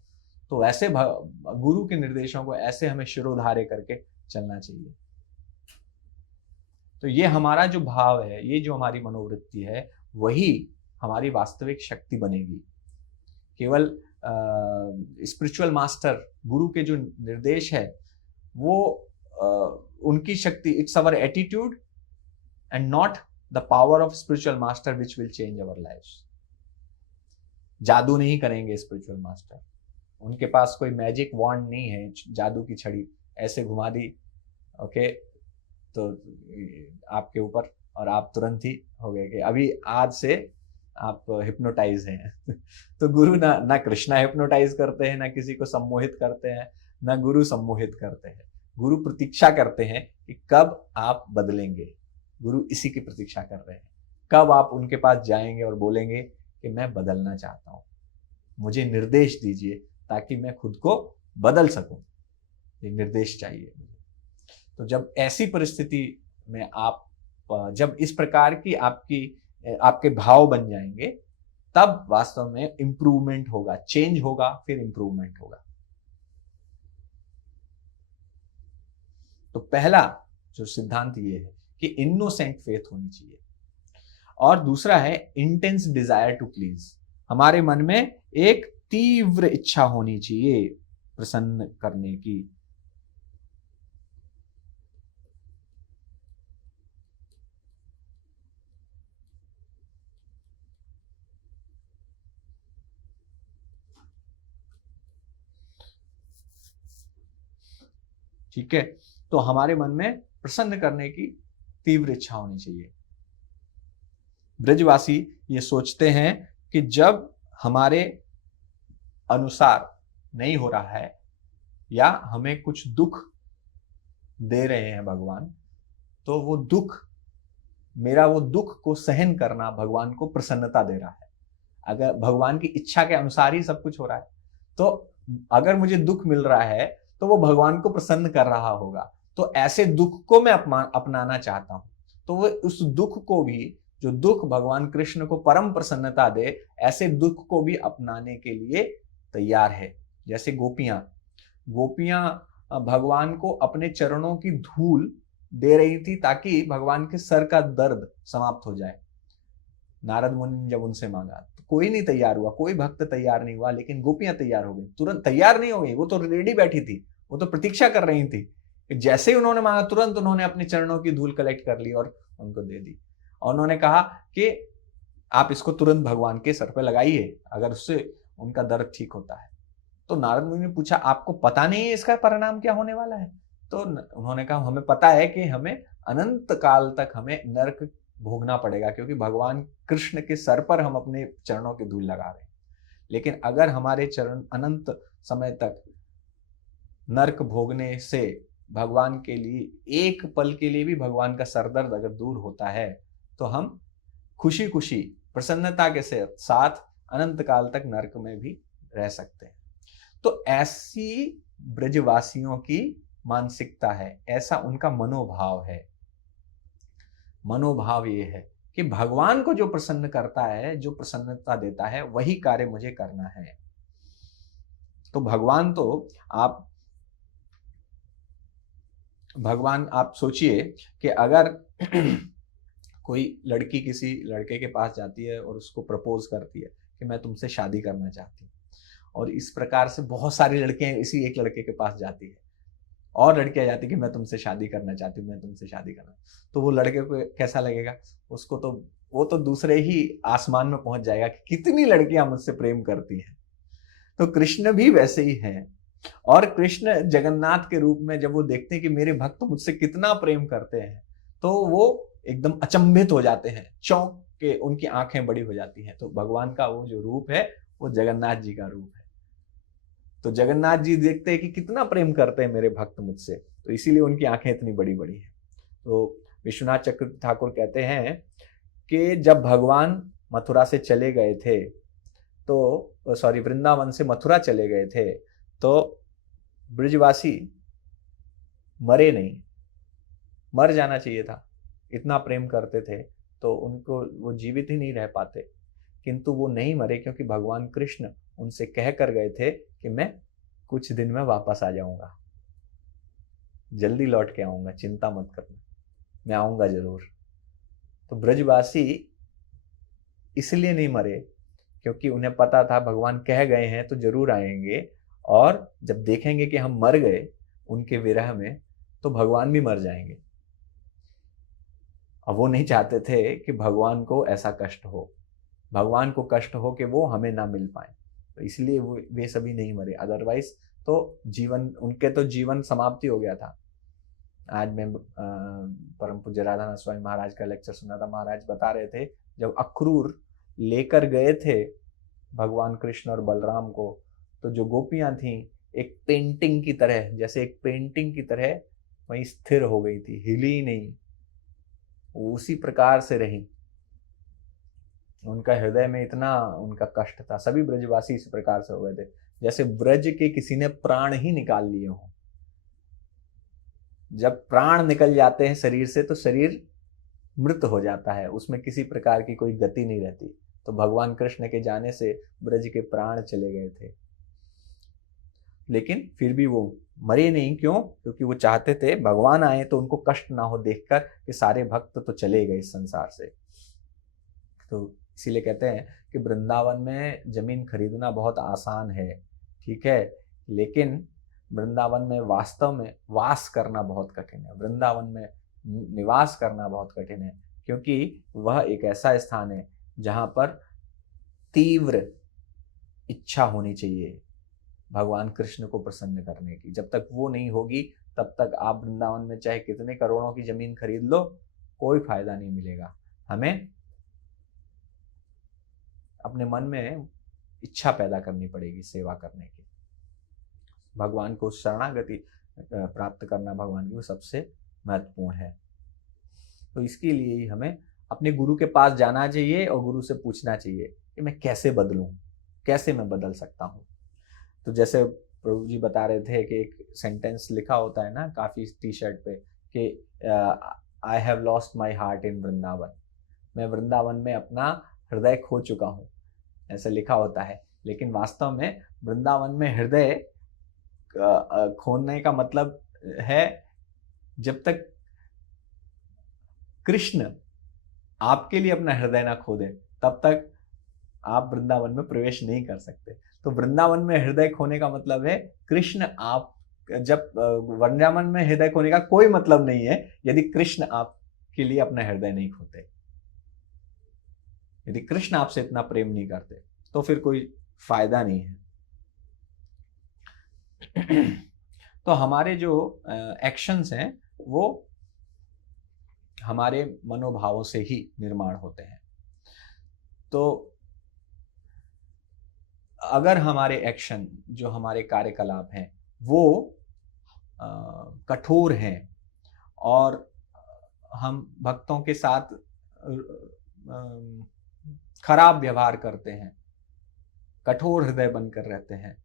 तो ऐसे गुरु के निर्देशों को ऐसे हमें शिरोधार्य करके चलना चाहिए। तो ये हमारा जो भाव है, ये जो हमारी मनोवृत्ति है, वही हमारी वास्तविक शक्ति बनेगी। केवल स्पिरिचुअल मास्टर, गुरु के जो निर्देश है वो उनकी शक्ति, it's our attitude and not the power of spiritual master which will change our lifes. जादू नहीं करेंगे स्पिरिचुअल मास्टर, उनके पास कोई मैजिक वॉन्ड नहीं है, जादू की छड़ी ऐसे घुमा दी ओके तो आपके ऊपर और आप तुरंत ही हो गए कि अभी आज से आप हिप्नोटाइज हैं। तो गुरु ना ना कृष्णा हिप्नोटाइज करते हैं, ना किसी को सम्मोहित करते हैं, ना गुरु सम्मोहित करते हैं। गुरु प्रतीक्षा करते हैं कि कब आप बदलेंगे। गुरु इसी की प्रतीक्षा कर रहे हैं, कब आप उनके पास जाएंगे और बोलेंगे कि मैं बदलना चाहता हूं, मुझे निर्देश दीजिए ताकि मैं खुद को बदल सकूं। ये निर्देश चाहिए मुझे। तो जब ऐसी परिस्थिति में आप जब इस प्रकार की आपके भाव बन जाएंगे, तब वास्तव में इंप्रूवमेंट होगा, चेंज होगा, फिर इंप्रूवमेंट होगा। तो पहला जो सिद्धांत ये है कि इनोसेंट फेथ होनी चाहिए, और दूसरा है इंटेंस डिजायर टू प्लीज। हमारे मन में एक तीव्र इच्छा होनी चाहिए प्रसन्न करने की। ठीक है, तो हमारे मन में प्रसन्न करने की तीव्र इच्छा होनी चाहिए। ब्रजवासी ये सोचते हैं कि जब हमारे अनुसार नहीं हो रहा है या हमें कुछ दुख दे रहे हैं भगवान, तो वो दुख, मेरा वो दुख को सहन करना भगवान को प्रसन्नता दे रहा है। अगर भगवान की इच्छा के अनुसार ही सब कुछ हो रहा है, तो अगर मुझे दुख मिल रहा है तो वो भगवान को प्रसन्न कर रहा होगा। तो ऐसे दुख को मैं अपनाना चाहता हूं। तो वो उस दुख को भी, जो दुख भगवान कृष्ण को परम प्रसन्नता दे, ऐसे दुख को भी अपनाने के लिए तैयार है। जैसे गोपियां भगवान को अपने चरणों की धूल दे रही थी ताकि भगवान के सर का दर्द समाप्त हो जाए। नारद मुनि ने जब उनसे मांगा तो कोई नहीं तैयार हुआ, कोई भक्त तैयार नहीं हुआ, लेकिन गोपियां तैयार हो गई। तुरंत तैयार नहीं हो गई, वो तो रेडी बैठी थी, वो तो प्रतीक्षा कर रही थी। जैसे ही उन्होंने मांगा, तुरंत उन्होंने अपने चरणों की धूल कलेक्ट कर ली और उनको दे दी। और उन्होंने कहा कि आप इसको तुरंत भगवान के सर पे लगाइए, अगर उससे उनका दर्द ठीक होता है। तो नारद मुनि ने पूछा, आपको पता नहीं है इसका परिणाम क्या होने वाला है? तो उन्होंने कहा, हमें पता है कि हमें अनंत काल तक हमें नरक भोगना पड़ेगा, क्योंकि भगवान कृष्ण के सर पर हम अपने चरणों की धूल लगा रहे हैं। लेकिन अगर हमारे चरण अनंत समय तक नरक भोगने से भगवान के लिए एक पल के लिए भी भगवान का सरदर्द अगर दूर होता है, तो हम खुशी खुशी प्रसन्नता के साथ अनंत काल तक नरक में भी रह सकते हैं। तो ऐसी ब्रजवासियों की मानसिकता है, ऐसा उनका मनोभाव है। मनोभाव ये है कि भगवान को जो प्रसन्न करता है, जो प्रसन्नता देता है, वही कार्य मुझे करना है। तो भगवान आप सोचिए कि अगर कोई लड़की किसी लड़के के पास जाती है और उसको प्रपोज करती है कि मैं तुमसे शादी करना चाहती हूँ, और इस प्रकार से बहुत सारी लड़कियां इसी एक लड़के के पास जाती है, और लड़कियां जाती कि मैं तुमसे शादी करना चाहती हूँ, मैं तुमसे शादी करना। तो वो लड़के को कैसा लगेगा? उसको तो वो तो दूसरे ही आसमान में पहुंच जाएगा कि कितनी लड़कियां मुझसे प्रेम करती हैं। तो कृष्ण भी वैसे ही हैं। और कृष्ण जगन्नाथ के रूप में जब वो देखते हैं कि मेरे भक्त मुझसे कितना प्रेम करते हैं, तो वो एकदम अचंभित हो जाते हैं, चौंक के उनकी आंखें बड़ी हो जाती हैं। तो भगवान का वो जो रूप है, वो जगन्नाथ जी का रूप है। तो जगन्नाथ जी देखते हैं कि कितना प्रेम करते हैं मेरे भक्त मुझसे, तो इसीलिए उनकी आंखें इतनी बड़ी बड़ी हैं। तो विश्वनाथ चक्र ठाकुर कहते हैं कि जब भगवान मथुरा से चले गए थे, तो वृंदावन से मथुरा चले गए थे, तो ब्रजवासी मरे नहीं। मर जाना चाहिए था, इतना प्रेम करते थे, तो उनको वो जीवित ही नहीं रह पाते। किंतु वो नहीं मरे, क्योंकि भगवान कृष्ण उनसे कह कर गए थे कि मैं कुछ दिन में वापस आ जाऊंगा, जल्दी लौट के आऊंगा, चिंता मत करना, मैं आऊंगा जरूर। तो ब्रजवासी इसलिए नहीं मरे क्योंकि उन्हें पता था भगवान कह गए हैं तो जरूर आएंगे, और जब देखेंगे कि हम मर गए उनके विरह में, तो भगवान भी मर जाएंगे। अब वो नहीं चाहते थे कि भगवान को ऐसा कष्ट हो, भगवान को कष्ट हो कि वो हमें ना मिल पाए, तो इसलिए वे सभी नहीं मरे। अदरवाइज तो उनके तो जीवन समाप्ति हो गया था। आज मैं परम पूज्य राधानाथ स्वामी महाराज का लेक्चर सुना था। महाराज बता रहे थे, जब अक्रूर लेकर गए थे भगवान कृष्ण और बलराम को, तो जो गोपियां थीं एक पेंटिंग की तरह, जैसे एक पेंटिंग की तरह वहीं स्थिर हो गई थी, हिली नहीं, वो उसी प्रकार से रही। उनका हृदय में इतना उनका कष्ट था। सभी ब्रजवासी इस प्रकार से हो गए थे जैसे ब्रज के किसी ने प्राण ही निकाल लिए हों। जब प्राण निकल जाते हैं शरीर से तो शरीर मृत हो जाता है, उसमें किसी प्रकार की कोई गति नहीं रहती। तो भगवान कृष्ण के जाने से ब्रज के प्राण चले गए थे, लेकिन फिर भी वो मरे नहीं। क्यों? क्योंकि वो चाहते थे भगवान आए तो उनको कष्ट ना हो देखकर कि सारे भक्त तो चले गए इस संसार से। तो इसीलिए कहते हैं कि वृंदावन में जमीन खरीदना बहुत आसान है, ठीक है, लेकिन वृंदावन में वास्तव में वास करना बहुत कठिन है। वृंदावन में निवास करना बहुत कठिन है, क्योंकि वह एक ऐसा स्थान है जहां पर तीव्र इच्छा होनी चाहिए भगवान कृष्ण को प्रसन्न करने की। जब तक वो नहीं होगी तब तक आप वृंदावन में चाहे कितने करोड़ों की जमीन खरीद लो, कोई फायदा नहीं मिलेगा। हमें अपने मन में इच्छा पैदा करनी पड़ेगी सेवा करने की। भगवान को शरणागति प्राप्त करना भगवान की वो सबसे महत्वपूर्ण है। तो इसके लिए ही हमें अपने गुरु के पास जाना चाहिए और गुरु से पूछना चाहिए कि मैं कैसे बदलूं, कैसे मैं बदल सकता हूं। तो जैसे प्रभु जी बता रहे थे कि एक सेंटेंस लिखा होता है ना काफी टी शर्ट पे कि I have lost my heart in Vrindavan, मैं वृंदावन में अपना हृदय खो चुका हूँ, ऐसा लिखा होता है। लेकिन वास्तव में वृंदावन में हृदय खोने का मतलब है जब तक कृष्ण आपके लिए अपना हृदय ना खो दे तब तक आप वृंदावन में प्रवेश नहीं कर सकते। तो वृंदावन में हृदय खोने का मतलब है कृष्ण आप, जब वृंदावन में हृदय खोने का कोई मतलब नहीं है यदि कृष्ण आपके लिए अपना हृदय नहीं खोते। यदि कृष्ण आपसे इतना प्रेम नहीं करते तो फिर कोई फायदा नहीं है। तो हमारे जो एक्शंस हैं वो हमारे मनोभावों से ही निर्माण होते हैं। तो अगर हमारे एक्शन, जो हमारे कार्यकलाप हैं वो कठोर हैं और हम भक्तों के साथ खराब व्यवहार करते हैं, कठोर हृदय बनकर रहते हैं,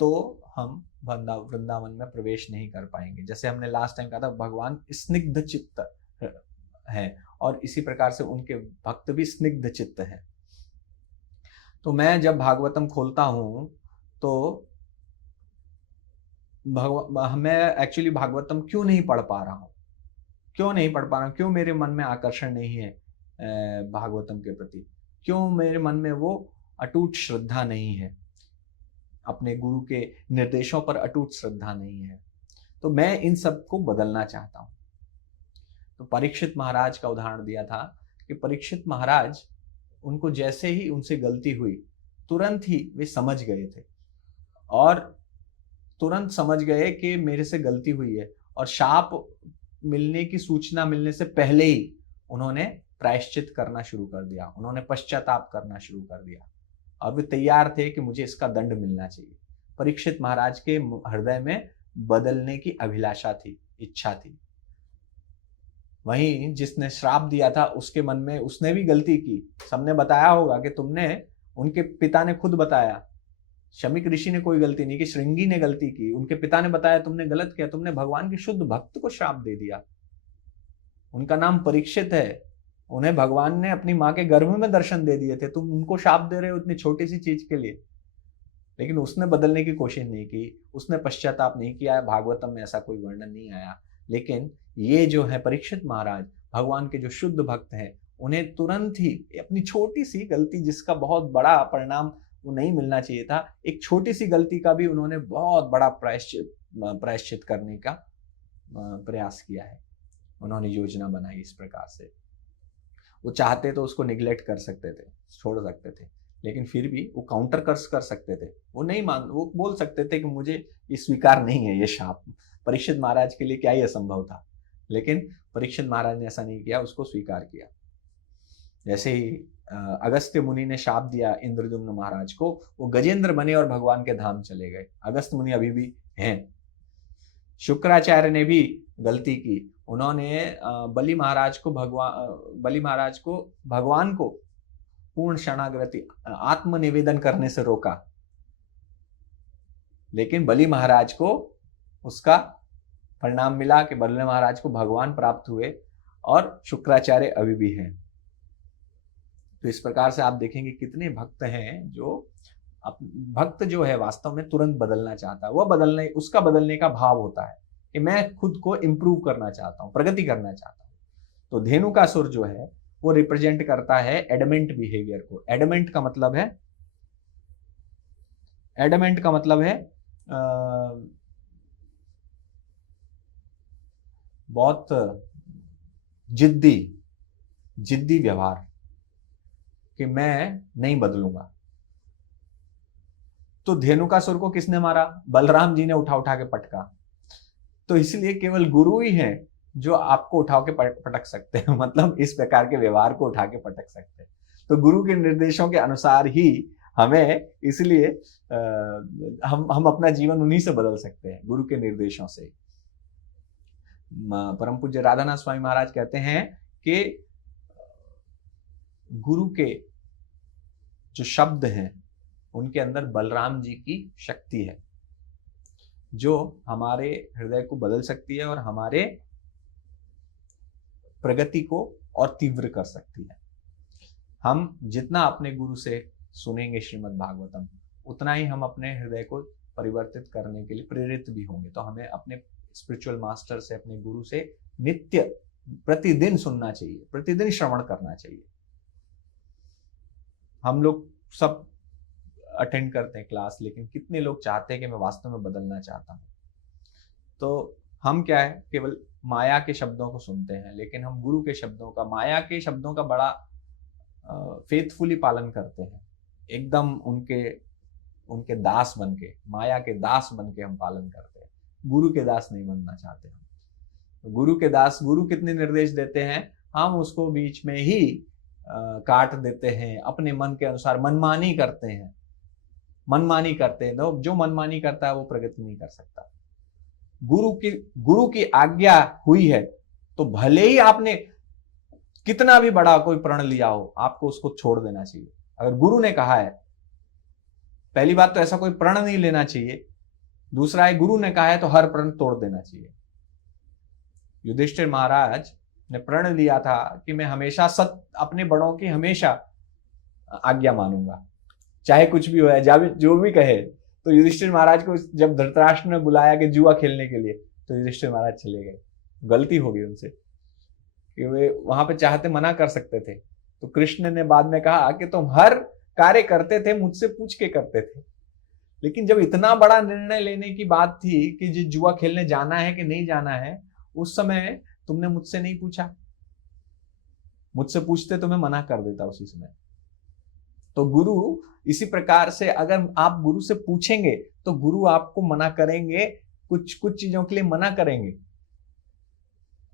तो हम वृंदावन में प्रवेश नहीं कर पाएंगे। जैसे हमने लास्ट टाइम कहा था भगवान स्निग्ध चित्त है और इसी प्रकार से उनके भक्त भी स्निग्ध चित्त हैं। तो मैं जब भागवतम खोलता हूं तो मैं एक्चुअली भागवतम क्यों नहीं पढ़ पा रहा हूँ, क्यों मेरे मन में आकर्षण नहीं है भागवतम के प्रति, क्यों मेरे मन में वो अटूट श्रद्धा नहीं है, अपने गुरु के निर्देशों पर अटूट श्रद्धा नहीं है। तो मैं इन सब को बदलना चाहता हूँ। तो परीक्षित महाराज का उदाहरण दिया था कि परीक्षित महाराज, उनको जैसे ही उनसे गलती हुई तुरंत ही वे समझ गए थे और तुरंत समझ गए कि मेरे से गलती हुई है, और शाप मिलने की सूचना मिलने से पहले ही उन्होंने प्रायश्चित करना शुरू कर दिया, उन्होंने पश्चाताप करना शुरू कर दिया और वे तैयार थे कि मुझे इसका दंड मिलना चाहिए। परीक्षित महाराज के हृदय में बदलने की अभिलाषा थी, इच्छा थी। वहीं जिसने श्राप दिया था उसके मन में, उसने भी गलती की। सबने बताया होगा कि तुमने, उनके पिता ने खुद बताया, शमीक ऋषि ने कोई गलती नहीं की, श्रृंगी ने गलती की, उनके पिता ने बताया तुमने गलत किया, तुमने भगवान के शुद्ध भक्त को श्राप दे दिया। उनका नाम परीक्षित है, उन्हें भगवान ने अपनी माँ के गर्भ में दर्शन दे दिए थे, तुम उनको शाप दे रहे हो इतनी छोटी सी चीज के लिए। लेकिन उसने बदलने की कोशिश नहीं की, उसने पश्चाताप नहीं किया। भागवतम में ऐसा कोई वर्णन नहीं आया। लेकिन ये जो है परीक्षित महाराज, भगवान के जो शुद्ध भक्त हैं, उन्हें तुरंत ही अपनी छोटी सी गलती, जिसका बहुत बड़ा परिणाम वो नहीं मिलना चाहिए था, एक छोटी सी गलती का भी उन्होंने बहुत बड़ा प्रायश्चित करने का प्रयास किया है। उन्होंने योजना बनाई इस प्रकार से। वो चाहते तो उसको निगलेक्ट कर सकते थे, छोड़ सकते थे, लेकिन फिर भी वो काउंटर कर्स कर सकते थे। वो नहीं वो बोल सकते थे कि मुझे ये स्वीकार नहीं है, ये शाप। परीक्षित महाराज के लिए क्या ये संभव था, लेकिन परीक्षित महाराज ने ऐसा नहीं किया, उसको स्वीकार किया। जैसे ही अगस्त्य मुनि ने शाप दिया इंद्रद्युम्न महाराज को, वो गजेंद्र बने और भगवान के धाम चले गए। अगस्त्य मुनि अभी भी हैं। शुक्राचार्य ने भी गलती की, उन्होंने बलि महाराज को भगवान को पूर्ण शरणागति आत्मनिवेदन करने से रोका, लेकिन बलि महाराज को उसका परिणाम मिला कि बलि महाराज को भगवान प्राप्त हुए और शुक्राचार्य अभी भी हैं। तो इस प्रकार से आप देखेंगे कितने भक्त हैं जो भक्त जो है वास्तव में तुरंत बदलना चाहता है। वह उसका बदलने का भाव होता है कि मैं खुद को इंप्रूव करना चाहता हूं, प्रगति करना चाहता हूं। तो धेनुकासुर जो है वो रिप्रेजेंट करता है एडमेंट बिहेवियर को। एडमेंट का मतलब है बहुत जिद्दी व्यवहार, कि मैं नहीं बदलूंगा। तो धेनुकासुर को किसने मारा? बलराम जी ने उठा उठा के पटका। तो इसलिए केवल गुरु ही हैं जो आपको उठा के पटक सकते हैं, मतलब इस प्रकार के व्यवहार को उठा के पटक सकते हैं। तो गुरु के निर्देशों के अनुसार ही हमें, इसलिए हम अपना जीवन उन्हीं से बदल सकते हैं, गुरु के निर्देशों से। परम पूज्य राधानाथ स्वामी महाराज कहते हैं कि गुरु के जो शब्द हैं उनके अंदर बलराम जी की शक्ति है, जो हमारे हृदय को बदल सकती है और हमारे प्रगति को और तीव्र कर सकती है। हम जितना अपने गुरु से सुनेंगे श्रीमद् भागवतम, उतना ही हम अपने हृदय को परिवर्तित करने के लिए प्रेरित भी होंगे। तो हमें अपने स्पिरिचुअल मास्टर से, अपने गुरु से नित्य प्रतिदिन सुनना चाहिए, प्रतिदिन श्रवण करना चाहिए। हम लोग सब अटेंड करते हैं क्लास, लेकिन कितने लोग चाहते हैं कि मैं वास्तव में बदलना चाहता हूं? तो हम क्या है, केवल माया के शब्दों को सुनते हैं, लेकिन हम गुरु के शब्दों का, माया के शब्दों का बड़ा फेथफुली पालन करते हैं, एकदम उनके दास बन के, माया के दास बन के हम पालन करते हैं। गुरु के दास नहीं बनना चाहते हम। तो गुरु के दास, गुरु कितने निर्देश देते हैं, हम उसको बीच में ही काट देते हैं, अपने मन के अनुसार मनमानी करते हैं। जो मनमानी करता है वो प्रगति नहीं कर सकता। गुरु की आज्ञा हुई है तो भले ही आपने कितना भी बड़ा कोई प्रण लिया हो, आपको उसको छोड़ देना चाहिए। अगर गुरु ने कहा है, पहली बात तो ऐसा कोई प्रण नहीं लेना चाहिए, दूसरा है गुरु ने कहा है तो हर प्रण तोड़ देना चाहिए। युधिष्ठिर महाराज ने प्रण लिया था कि मैं हमेशा अपने बड़ों की हमेशा आज्ञा मानूंगा, चाहे कुछ भी हो जाए, जो भी कहे। तो युधिष्ठिर महाराज को जब धृतराष्ट्र ने बुलाया कि जुआ खेलने के लिए, तो युधिष्ठिर महाराज चले गए। गलती हो गई उनसे कि वे वहां पे चाहते मना कर सकते थे। तो कृष्ण ने बाद में कहा कि तुम हर कार्य करते थे मुझसे पूछ के करते थे, लेकिन जब इतना बड़ा निर्णय लेने की बात थी कि जो जुआ खेलने जाना है कि नहीं जाना है, उस समय तुमने मुझसे नहीं पूछा। मुझसे पूछते तो मैं मना कर देता उसी समय। तो गुरु इसी प्रकार से, अगर आप गुरु से पूछेंगे तो गुरु आपको मना करेंगे, कुछ चीजों के लिए मना करेंगे,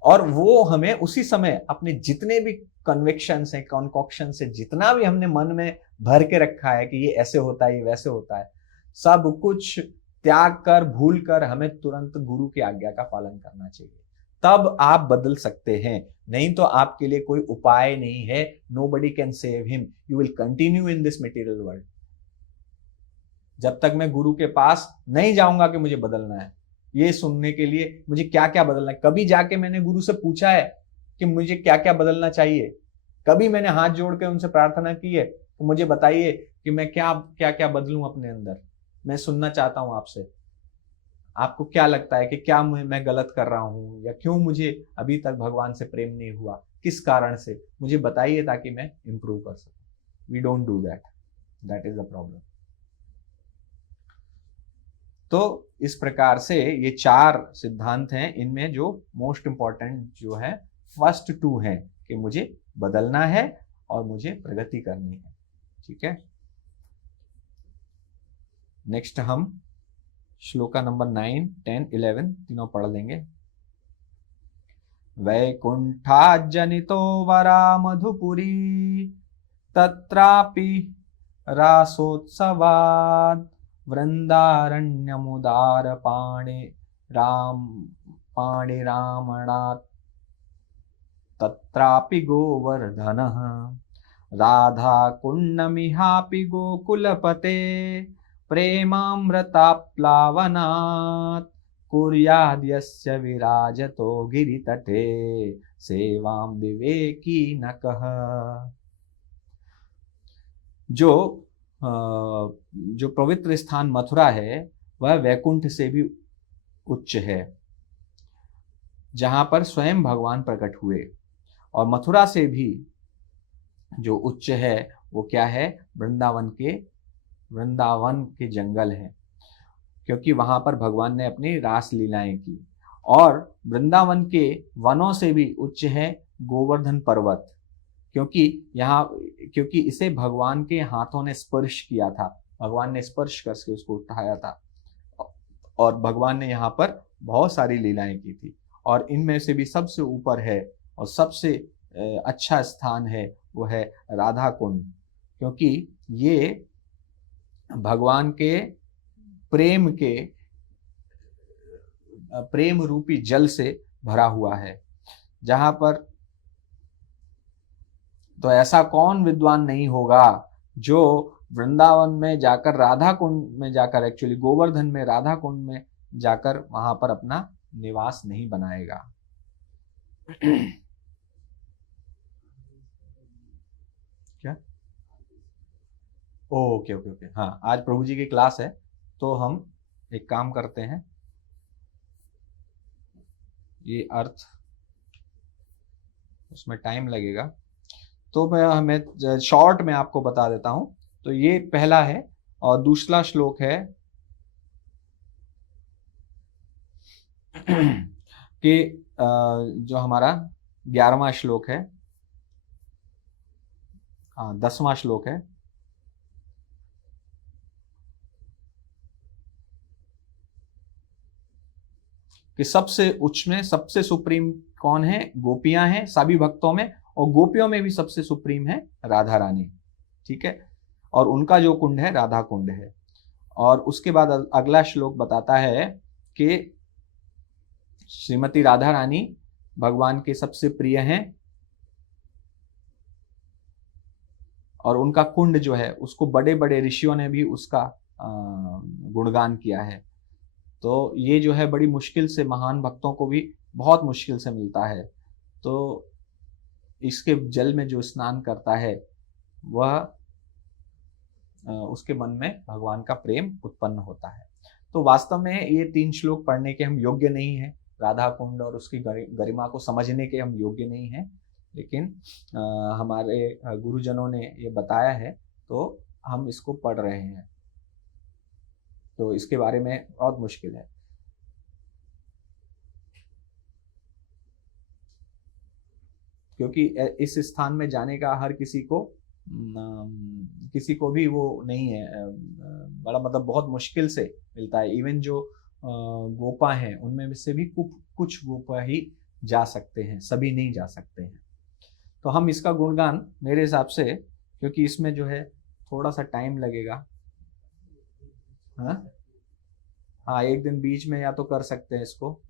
और वो हमें उसी समय अपने जितने भी कन्विक्शंस हैं, कॉन्कॉक्शंस से, जितना भी हमने मन में भर के रखा है कि ये ऐसे होता है, ये वैसे होता है, सब कुछ त्याग कर, भूल कर हमें तुरंत गुरु की आज्ञा का पालन करना चाहिए। तब आप बदल सकते हैं, नहीं तो आपके लिए कोई उपाय नहीं है। Nobody can save him. You will continue in this material world. जब तक मैं गुरु के पास नहीं जाऊंगा कि मुझे बदलना है, ये सुनने के लिए मुझे क्या क्या बदलना है। कभी जाके मैंने गुरु से पूछा है कि मुझे क्या क्या बदलना चाहिए? कभी मैंने हाथ जोड़ के उनसे प्रार्थना की है कि मुझे बताइए कि मैं क्या क्या बदलूं अपने अंदर? मैं सुनना चाहता हूं आपसे, आपको क्या लगता है कि क्या मैं गलत कर रहा हूं, या क्यों मुझे अभी तक भगवान से प्रेम नहीं हुआ, किस कारण से, मुझे बताइए ताकि मैं इंप्रूव कर सकूं। We don't do that, that is the problem. तो इस प्रकार से ये 4 सिद्धांत हैं, इनमें जो मोस्ट इंपॉर्टेंट जो है फर्स्ट 2 हैं कि मुझे बदलना है और मुझे प्रगति करनी है। ठीक है, नेक्स्ट हम श्लोका नंबर 9, 10, 11 तीनों पढ़ लेंगे। वैकुंठाज्जनितो वरा मधुपुरी तत्रापि रासोत्सवात् वृन्दारण्यमुदार पाणिरामणात् तत्रापि गोवर्धनः राधा कुण्डमिहापि गोकुलपते प्रेमामृताप्लावनात् कुर्याद्यस्य विराजतो गिरितटे सेवां विवेकी न कः। जो पवित्र स्थान मथुरा है वह वैकुंठ से भी उच्च है, जहां पर स्वयं भगवान प्रकट हुए। और मथुरा से भी जो उच्च है वो क्या है, वृंदावन के जंगल है, क्योंकि वहां पर भगवान ने अपनी रास लीलाएं की। और वृंदावन के वनों से भी उच्च है गोवर्धन पर्वत, क्योंकि इसे भगवान के हाथों ने स्पर्श किया था, भगवान ने स्पर्श करके उसको उठाया था, और भगवान ने यहाँ पर बहुत सारी लीलाएं की थी। और इनमें से भी सबसे ऊपर है और सबसे अच्छा स्थान है वो है राधा कुंड, क्योंकि ये भगवान के प्रेम रूपी जल से भरा हुआ है, जहां पर तो ऐसा कौन विद्वान नहीं होगा जो वृंदावन में जाकर राधा कुंड में जाकर, एक्चुअली गोवर्धन में राधा कुंड में जाकर वहां पर अपना निवास नहीं बनाएगा। क्या? ओके ओके ओके, हाँ आज प्रभु जी की क्लास है, तो हम एक काम करते हैं, ये अर्थ उसमें टाइम लगेगा, तो हमें शॉर्ट में आपको बता देता हूं। तो ये पहला है, और दूसरा श्लोक है कि जो हमारा 11वां श्लोक है, हाँ 10वां श्लोक है, कि सबसे उच्च में सबसे सुप्रीम कौन है, गोपियां हैं सभी भक्तों में, और गोपियों में भी सबसे सुप्रीम है राधा रानी, ठीक है, और उनका जो कुंड है राधा कुंड है। और उसके बाद अगला श्लोक बताता है कि श्रीमती राधा रानी भगवान के सबसे प्रिय हैं, और उनका कुंड जो है उसको बड़े बड़े ऋषियों ने भी उसका गुणगान किया है। तो ये जो है बड़ी मुश्किल से, महान भक्तों को भी बहुत मुश्किल से मिलता है, तो इसके जल में जो स्नान करता है वह उसके मन में भगवान का प्रेम उत्पन्न होता है। तो वास्तव में ये 3 श्लोक पढ़ने के हम योग्य नहीं हैं, राधा कुंड और उसकी गरिमा को समझने के हम योग्य नहीं हैं, लेकिन हमारे गुरुजनों ने ये बताया है तो हम इसको पढ़ रहे हैं। तो इसके बारे में बहुत मुश्किल है, क्योंकि इस स्थान में जाने का हर किसी को भी वो नहीं है, बड़ा मतलब बहुत मुश्किल से मिलता है। इवन जो गोपा हैं उनमें से भी कुछ गोपा ही जा सकते हैं, सभी नहीं जा सकते हैं। तो हम इसका गुणगान मेरे हिसाब से, क्योंकि इसमें जो है थोड़ा सा टाइम लगेगा, हाँ एक दिन बीच में या तो कर सकते हैं इसको,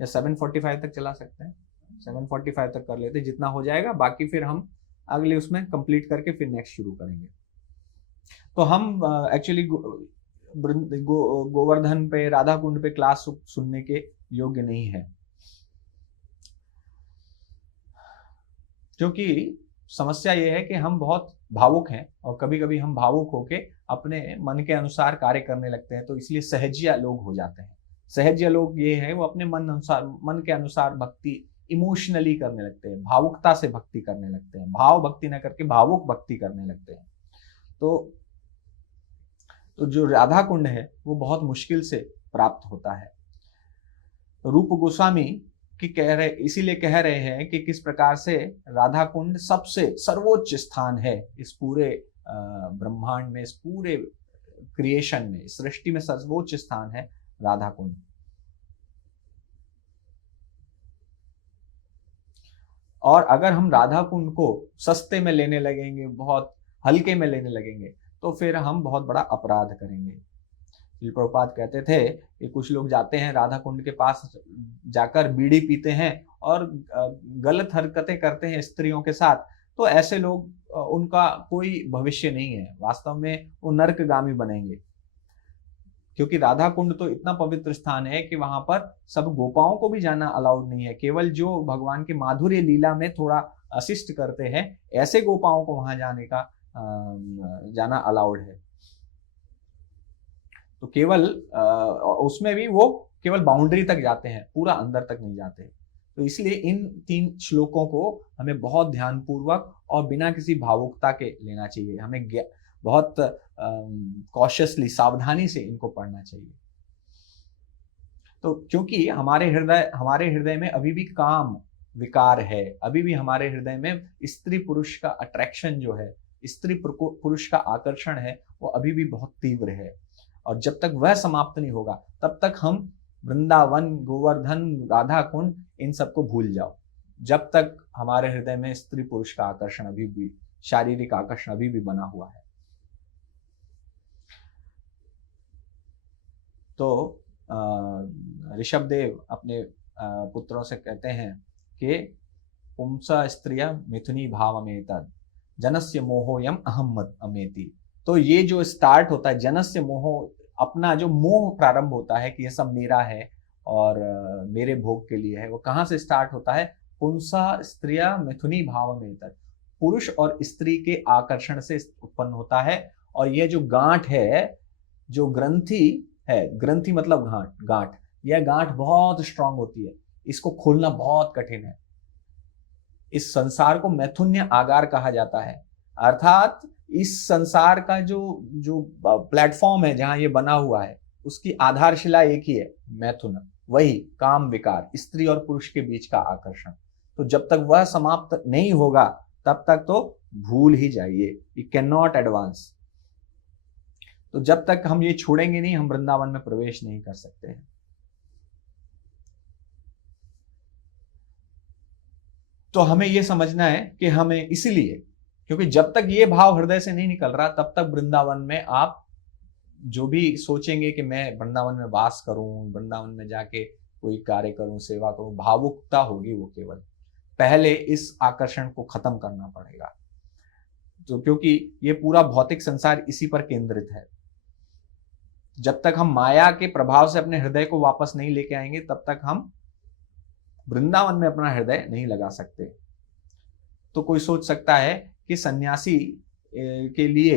या 7:45 तक चला सकते हैं, 7:45 तक कर लेते, जितना हो जाएगा, बाकी फिर हम अगले उसमें कंप्लीट करके फिर नेक्स्ट शुरू करेंगे। तो हम एक्चुअली गोवर्धन पे, राधा कुंड पे क्लास सुनने के योग्य नहीं है, क्योंकि समस्या ये है कि हम बहुत भावुक हैं, और कभी कभी हम भावुक होके अपने मन के अनुसार कार्य करने लगते हैं, तो इसलिए सहजिया लोग हो जाते हैं। सहजिया लोग ये है वो अपने मन के अनुसार भक्ति इमोशनली करने लगते हैं, भावुकता से भक्ति करने लगते हैं, भाव भक्ति न करके भावुक भक्ति करने लगते हैं। तो जो राधा कुंड है वो बहुत मुश्किल से प्राप्त होता है। रूप गोस्वामी इसीलिए कह रहे हैं कि किस प्रकार से राधा कुंड सबसे सर्वोच्च स्थान है इस पूरे ब्रह्मांड में, इस पूरे क्रिएशन में, सृष्टि में सर्वोच्च स्थान है राधा कुंड। और अगर हम राधा कुंड को सस्ते में लेने लगेंगे, बहुत हल्के में लेने लगेंगे, तो फिर हम बहुत बड़ा अपराध करेंगे। श्रील प्रभुपाद कहते थे कि कुछ लोग जाते हैं राधा कुंड के पास जाकर बीड़ी पीते हैं और गलत हरकतें करते हैं स्त्रियों के साथ, तो ऐसे लोग उनका कोई भविष्य नहीं है, वास्तव में वो नरकगामी बनेंगे। क्योंकि राधा कुंड तो इतना पवित्र स्थान है कि वहां पर सब गोपाओं को भी जाना अलाउड नहीं है, केवल जो भगवान के माधुर्य लीला में थोड़ा असिस्ट करते हैं ऐसे गोपाओं को वहां जाना अलाउड है। तो केवल उसमें भी वो केवल बाउंड्री तक जाते हैं, पूरा अंदर तक नहीं जाते। तो इसलिए इन 3 श्लोकों को हमें बहुत ध्यानपूर्वक और बिना किसी भावुकता के लेना चाहिए। हमें बहुत कॉशियसली, सावधानी से इनको पढ़ना चाहिए। तो क्योंकि हमारे हृदय में अभी भी काम विकार है, अभी भी हमारे हृदय में स्त्री पुरुष का अट्रैक्शन जो है, स्त्री पुरुष का आकर्षण है, वो अभी भी बहुत तीव्र है। और जब तक वह समाप्त नहीं होगा तब तक हम वृंदावन, गोवर्धन, राधा कुंड इन सबको भूल जाओ। जब तक हमारे हृदय में स्त्री पुरुष का आकर्षण अभी भी, शारीरिक आकर्षण अभी भी बना हुआ है। तो ऋषभ देव अपने पुत्रों से कहते हैं कि पुंसा स्त्रिया मिथुनी भाव में तद जनस्य मोहोयम अहम अमेति। तो ये जो स्टार्ट होता है जनस्य मोह, अपना जो मोह प्रारंभ होता है कि यह सब मेरा है और मेरे भोग के लिए है, वो कहाँ से स्टार्ट होता है? पुंसा स्त्रिया मिथुनी भाव में तद, पुरुष और स्त्री के आकर्षण से उत्पन्न होता है। और यह जो गांठ है, जो ग्रंथि है, ग्रंथि मतलब गांठ, यह गांठ बहुत स्ट्रांग होती है, इसको खोलना बहुत कठिन है। इस संसार को मैथुन्य आगार कहा जाता है, अर्थात इस संसार का जो प्लेटफॉर्म है जहां ये बना हुआ है, उसकी आधारशिला एक ही है, मैथुन, वही काम विकार, स्त्री और पुरुष के बीच का आकर्षण। तो जब तक वह समाप्त नहीं होगा तब तक तो भूल ही जाइए, यू कैन नॉट एडवांस। तो जब तक हम ये छोड़ेंगे नहीं, हम वृंदावन में प्रवेश नहीं कर सकते हैं। तो हमें यह समझना है कि हमें इसीलिए, क्योंकि जब तक ये भाव हृदय से नहीं निकल रहा तब तक वृंदावन में आप जो भी सोचेंगे कि मैं वृंदावन में वास करूं, वृंदावन में जाके कोई कार्य करूं, सेवा करूं, भावुकता होगी वो केवल। पहले इस आकर्षण को खत्म करना पड़ेगा। तो क्योंकि ये पूरा भौतिक संसार इसी पर केंद्रित है। जब तक हम माया के प्रभाव से अपने हृदय को वापस नहीं लेके आएंगे तब तक हम वृंदावन में अपना हृदय नहीं लगा सकते। तो कोई सोच सकता है कि सन्यासी के लिए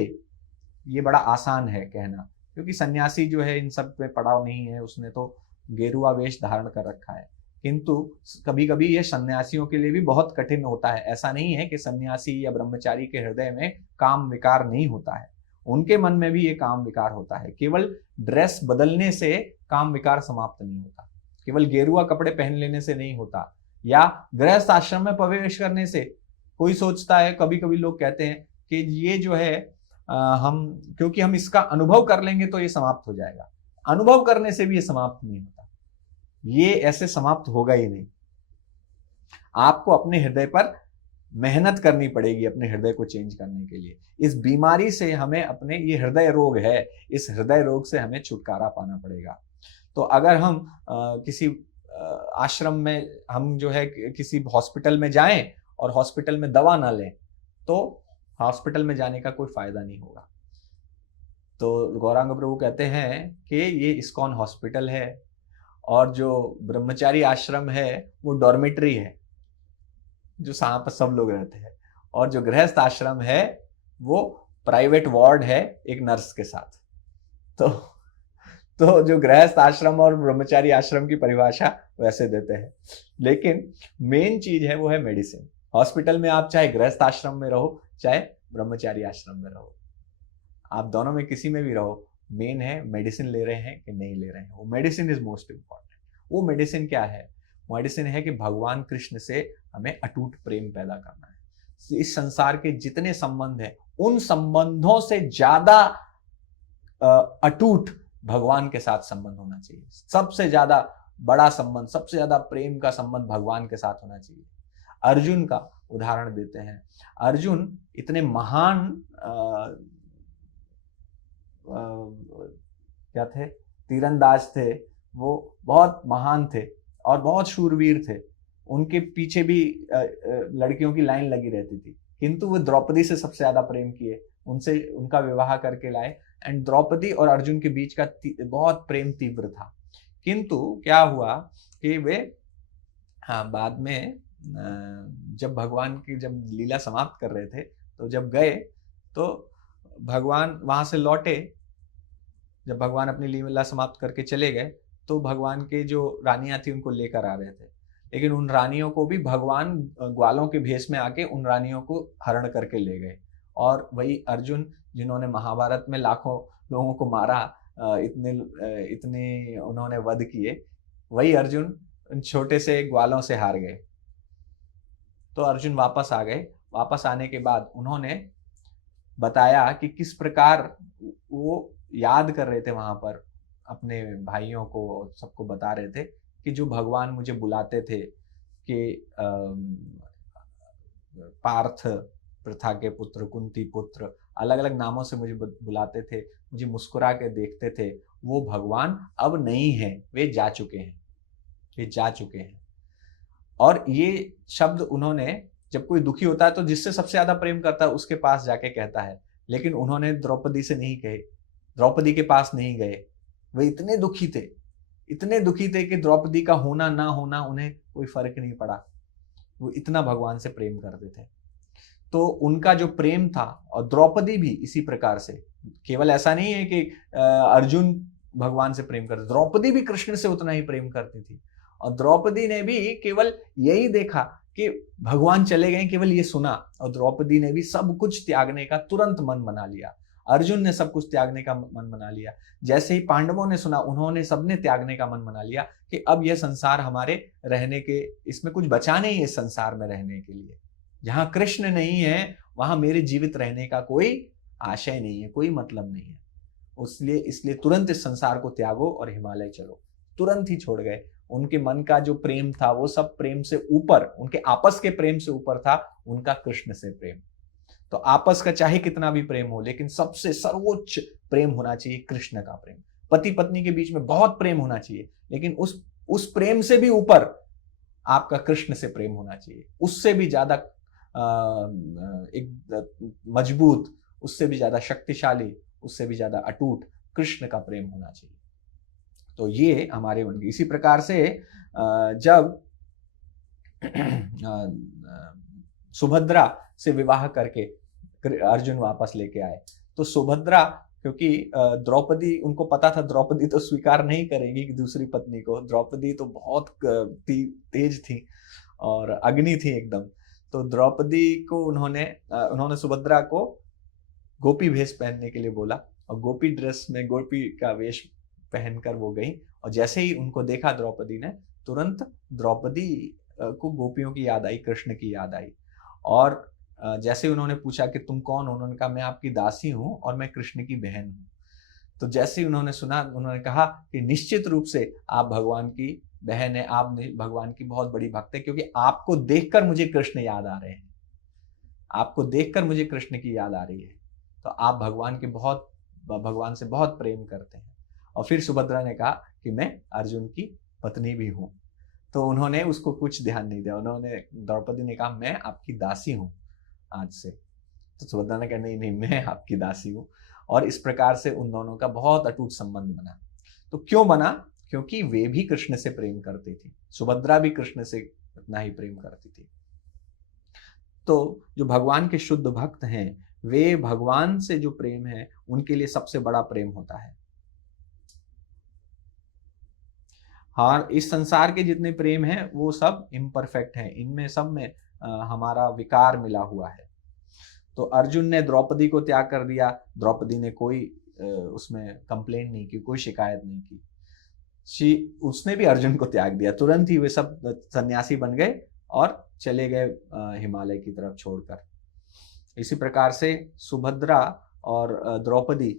ये बड़ा आसान है कहना, क्योंकि सन्यासी जो है इन सब पे पड़ाव नहीं है, उसने तो गेरुआ वेश धारण कर रखा है। किंतु कभी कभी ये सन्यासियों के लिए भी बहुत कठिन होता है। ऐसा नहीं है कि सन्यासी या ब्रह्मचारी के हृदय में काम विकार नहीं होता है, उनके मन में भी ये काम विकार होता है। केवल ड्रेस बदलने से काम विकार समाप्त नहीं होता, केवल गेरुआ कपड़े पहन लेने से नहीं होता, या गृहस्थ आश्रम में प्रवेश करने से। कोई सोचता है, कभी कभी लोग कहते हैं कि ये जो है क्योंकि हम इसका अनुभव कर लेंगे तो ये समाप्त हो जाएगा। अनुभव करने से भी ये समाप्त नहीं होता, ये ऐसे समाप्त होगा ही नहीं। आपको अपने हृदय पर मेहनत करनी पड़ेगी अपने हृदय को चेंज करने के लिए। इस बीमारी से हमें, अपने ये हृदय रोग है, इस हृदय रोग से हमें छुटकारा पाना पड़ेगा। तो अगर हम किसी आश्रम में, हम जो है किसी हॉस्पिटल में जाएं और हॉस्पिटल में दवा ना लें तो हॉस्पिटल में जाने का कोई फायदा नहीं होगा। तो गौरांग प्रभु कहते हैं कि ये इस्कॉन हॉस्पिटल है और जो ब्रह्मचारी आश्रम है वो डॉर्मेटरी है, जो यहाँ पर सब लोग रहते हैं, और जो गृहस्थ आश्रम है वो प्राइवेट वार्ड है एक नर्स के साथ। तो जो गृहस्थ आश्रम और ब्रह्मचारी आश्रम की परिभाषा वैसे देते हैं, लेकिन मेन चीज है वो है मेडिसिन। हॉस्पिटल में आप चाहे गृहस्थ आश्रम में रहो चाहे ब्रह्मचारी आश्रम में रहो, आप दोनों में किसी में भी रहो, मेन है मेडिसिन ले रहे हैं कि नहीं ले रहे हैं। वो मेडिसिन इज मोस्ट इंपॉर्टेंट। वो मेडिसिन क्या है? मेडिसिन है कि भगवान कृष्ण से हमें अटूट प्रेम पैदा करना है। इस संसार के जितने संबंध हैं उन संबंधों से ज्यादा अटूट भगवान के साथ संबंध होना चाहिए। सबसे ज्यादा बड़ा संबंध, सबसे ज्यादा प्रेम का संबंध भगवान के साथ होना चाहिए। अर्जुन का उदाहरण देते हैं। अर्जुन इतने महान क्या थे, तीरंदाज थे, वो बहुत महान थे और बहुत शूरवीर थे। उनके पीछे भी लड़कियों की लाइन लगी रहती थी, किंतु वो द्रौपदी से सबसे ज्यादा प्रेम किए, उनसे उनका विवाह करके लाए। एंड द्रौपदी और अर्जुन के बीच का बहुत प्रेम तीव्र था। किंतु क्या हुआ कि वे बाद में जब भगवान की जब लीला समाप्त कर रहे थे, तो जब गए तो भगवान वहां से लौटे, जब भगवान अपनी लीला समाप्त करके चले गए तो भगवान के जो रानियां थी उनको लेकर आ रहे थे, लेकिन उन रानियों को भी भगवान ग्वालों के भेष में आके उन रानियों को हरण करके ले गए। और वही अर्जुन जिन्होंने महाभारत में लाखों लोगों को मारा, इतने उन्होंने वध किए, वही अर्जुन उन छोटे से ग्वालों से हार गए। तो अर्जुन वापस आ गए। वापस आने के बाद उन्होंने बताया कि किस प्रकार वो याद कर रहे थे वहां पर अपने भाइयों को, सबको बता रहे थे कि जो भगवान मुझे बुलाते थे कि पार्थ, प्रथा के पुत्र, कुंती पुत्र, अलग अलग नामों से मुझे बुलाते थे, मुझे मुस्कुरा के देखते थे, वो भगवान अब नहीं है, वे जा चुके हैं, वे जा चुके हैं। और ये शब्द उन्होंने, जब कोई दुखी होता है तो जिससे सबसे ज्यादा प्रेम करता है उसके पास जाके कहता है, लेकिन उन्होंने द्रौपदी से नहीं कहे, द्रौपदी के पास नहीं गए। वे इतने दुखी थे, इतने दुखी थे कि द्रौपदी का होना ना होना उन्हें कोई फर्क नहीं पड़ा। वो इतना भगवान से प्रेम करते थे। तो उनका जो प्रेम था, और द्रौपदी भी इसी प्रकार से, केवल ऐसा नहीं है कि अर्जुन भगवान से प्रेम करते, द्रौपदी भी कृष्ण से उतना ही प्रेम करती थी। और द्रौपदी ने भी केवल यही देखा कि भगवान चले गए, केवल ये सुना, और द्रौपदी ने भी सब कुछ त्यागने का तुरंत मन बना लिया। अर्जुन ने सब कुछ त्यागने का मन बना लिया। जैसे ही पांडवों ने सुना, उन्होंने सबने त्यागने का मन बना लिया कि अब यह संसार हमारे रहने के, इसमें कुछ बचा नहीं है इस संसार में रहने के लिए। जहां कृष्ण नहीं है वहां मेरे जीवित रहने का कोई आशय नहीं है, कोई मतलब नहीं है। इसलिए तुरंत इस संसार को त्यागो और हिमालय चलो। तुरंत ही छोड़ गए। उनके मन का जो प्रेम था वो सब प्रेम से ऊपर, उनके आपस के प्रेम से ऊपर था उनका कृष्ण से प्रेम। तो आपस का चाहे कितना भी प्रेम हो, लेकिन सबसे सर्वोच्च प्रेम होना चाहिए कृष्ण का प्रेम। पति पत्नी के बीच में बहुत प्रेम होना चाहिए, लेकिन उस प्रेम से भी ऊपर आपका कृष्ण से प्रेम होना चाहिए। उससे भी ज्यादा एक मजबूत, उससे भी ज्यादा शक्तिशाली, उससे भी ज्यादा अटूट कृष्ण का प्रेम होना चाहिए। तो ये हमारे मन की, इसी प्रकार से जब सुभद्रा से विवाह करके अर्जुन वापस लेके आए, तो सुभद्रा, क्योंकि द्रौपदी, उनको पता था द्रौपदी तो स्वीकार नहीं करेगी कि दूसरी पत्नी को, द्रौपदी तो बहुत तेज थी और अग्नि थी एकदम। तो द्रौपदी को उन्होंने सुभद्रा को गोपी वेश पहनने के लिए बोला, और गोपी ड्रेस में, गोपी का वेश पहनकर वो गई। और जैसे ही उनको देखा द्रौपदी ने, तुरंत द्रौपदी को गोपियों की याद आई, कृष्ण की याद आई। और जैसे उन्होंने पूछा कि तुम कौन हो, उन्होंने कहा मैं आपकी दासी हूं और मैं कृष्ण की बहन हूं। तो जैसे ही उन्होंने सुना, उन्होंने कहा कि निश्चित रूप से आप भगवान की बहन है, आप भगवान की बहुत बड़ी भक्त है, क्योंकि आपको देखकर मुझे कृष्ण याद आ रहे हैं, आपको देखकर मुझे कृष्ण की याद आ रही है। तो आप भगवान से बहुत प्रेम करते हैं। और फिर सुभद्रा ने कहा कि मैं अर्जुन की पत्नी भी हूं। तो उन्होंने उसको कुछ ध्यान नहीं दिया, द्रौपदी ने कहा मैं आपकी दासी हूं आज से। तो सुभद्रा ने कहा नहीं नहीं, मैं आपकी दासी हूं। और इस प्रकार से उन दोनों का बहुत अटूट संबंध बना। तो क्यों बना? क्योंकि वे भी कृष्ण से प्रेम करती थी, सुभद्रा भी कृष्ण से उतना ही प्रेम करती थी। तो जो भगवान के शुद्ध भक्त हैं, वे भगवान से जो प्रेम है उनके लिए सबसे बड़ा प्रेम होता है। हाँ, इस संसार के जितने प्रेम हैं वो सब इम्परफेक्ट हैं, इनमें सब में हमारा विकार मिला हुआ है। तो अर्जुन ने द्रौपदी को त्याग कर दिया, द्रौपदी ने कोई उसमें कंप्लेन नहीं की, कोई शिकायत नहीं की। उसने भी अर्जुन को त्याग दिया, तुरंत ही वे सब सन्यासी बन गए और चले गए हिमालय की तरफ छोड़कर। इसी प्रकार से सुभद्रा और द्रौपदी,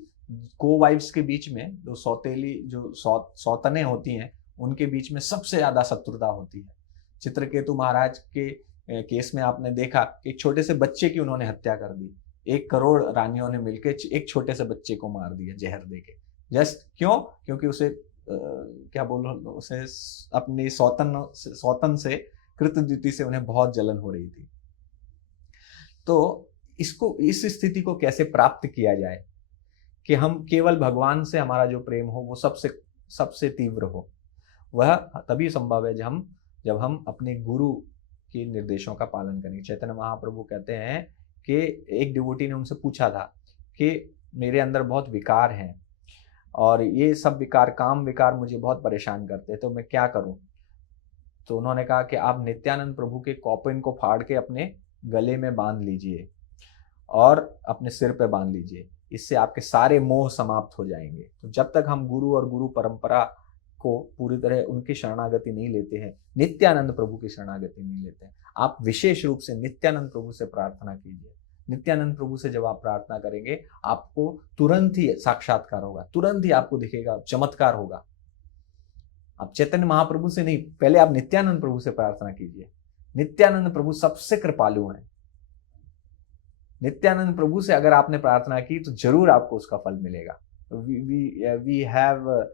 को वाइफ्स के बीच में जो सौतेली, जो सौतने होती हैं, उनके बीच में सबसे ज्यादा शत्रुता होती है। चित्रकेतु महाराज के केस में आपने देखा कि एक छोटे से बच्चे की उन्होंने हत्या कर दी। 1 करोड़ रानियों ने मिलकर एक छोटे से बच्चे को मार दिया जहर देके। जस्ट क्यों? क्योंकि उसे क्या बोलो, उसे अपनी सौतन से कृतद्युति से उन्हें बहुत जलन हो रही थी। तो इस स्थिति को कैसे प्राप्त किया जाए कि हम केवल भगवान से हमारा जो प्रेम हो वो सबसे तीव्र हो? वह तभी संभव है जब हम अपने गुरु के निर्देशों का पालन करेंगे। चैतन्य महाप्रभु कहते हैं कि एक डिवोटी ने उनसे पूछा था कि मेरे अंदर बहुत विकार हैं और ये सब विकार, काम विकार मुझे बहुत परेशान करते हैं, तो मैं क्या करूं? तो उन्होंने कहा कि आप नित्यानंद प्रभु के कॉपिन को फाड़ के अपने गले में बांध लीजिए और अपने सिर पे बांध लीजिए, इससे आपके सारे मोह समाप्त हो जाएंगे। तो जब तक हम गुरु और गुरु परंपरा को पूरी तरह उनकी शरणागति नहीं लेते हैं, नित्यानंद प्रभु की शरणागति नहीं लेते हैं, आप विशेष रूप से नित्यानंद प्रभु से प्रार्थना कीजिए। नित्यानंद प्रभु से जब आप प्रार्थना करेंगे, आपको तुरंत ही साक्षात्कार होगा, तुरंत ही आपको दिखेगा, चमत्कार होगा। आप चैतन्य महाप्रभु से नहीं, पहले आप नित्यानंद प्रभु से प्रार्थना कीजिए। नित्यानंद प्रभु सबसे कृपालु हैं। नित्यानंद प्रभु से अगर आपने प्रार्थना की तो जरूर आपको उसका फल मिलेगा। We have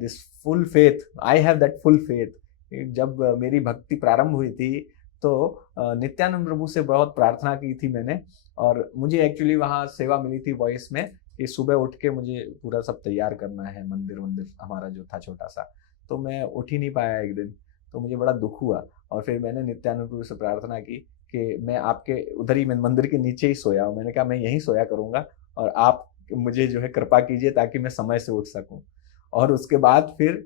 this full faith, I have that full faith. जब मेरी भक्ति प्रारंभ हुई थी तो नित्यानंद प्रभु से बहुत प्रार्थना की थी मैंने, और मुझे एक्चुअली वहाँ सेवा मिली थी वॉइस में कि सुबह उठ के मुझे पूरा सब तैयार करना है, मंदिर हमारा जो था छोटा सा, तो मैं उठ ही नहीं पाया एक दिन, तो मुझे बड़ा दुख हुआ। और फिर मैंने नित्यानंद प्रभु से प्रार्थना की कि मैं आपके उधर ही, मैं मंदिर के नीचे ही सोया हूँ, मैंने कहा मैं यहीं सोया करूँगा और आप मुझे जो है कृपा कीजिए ताकि मैं समय से उठ सकूँ। और उसके बाद फिर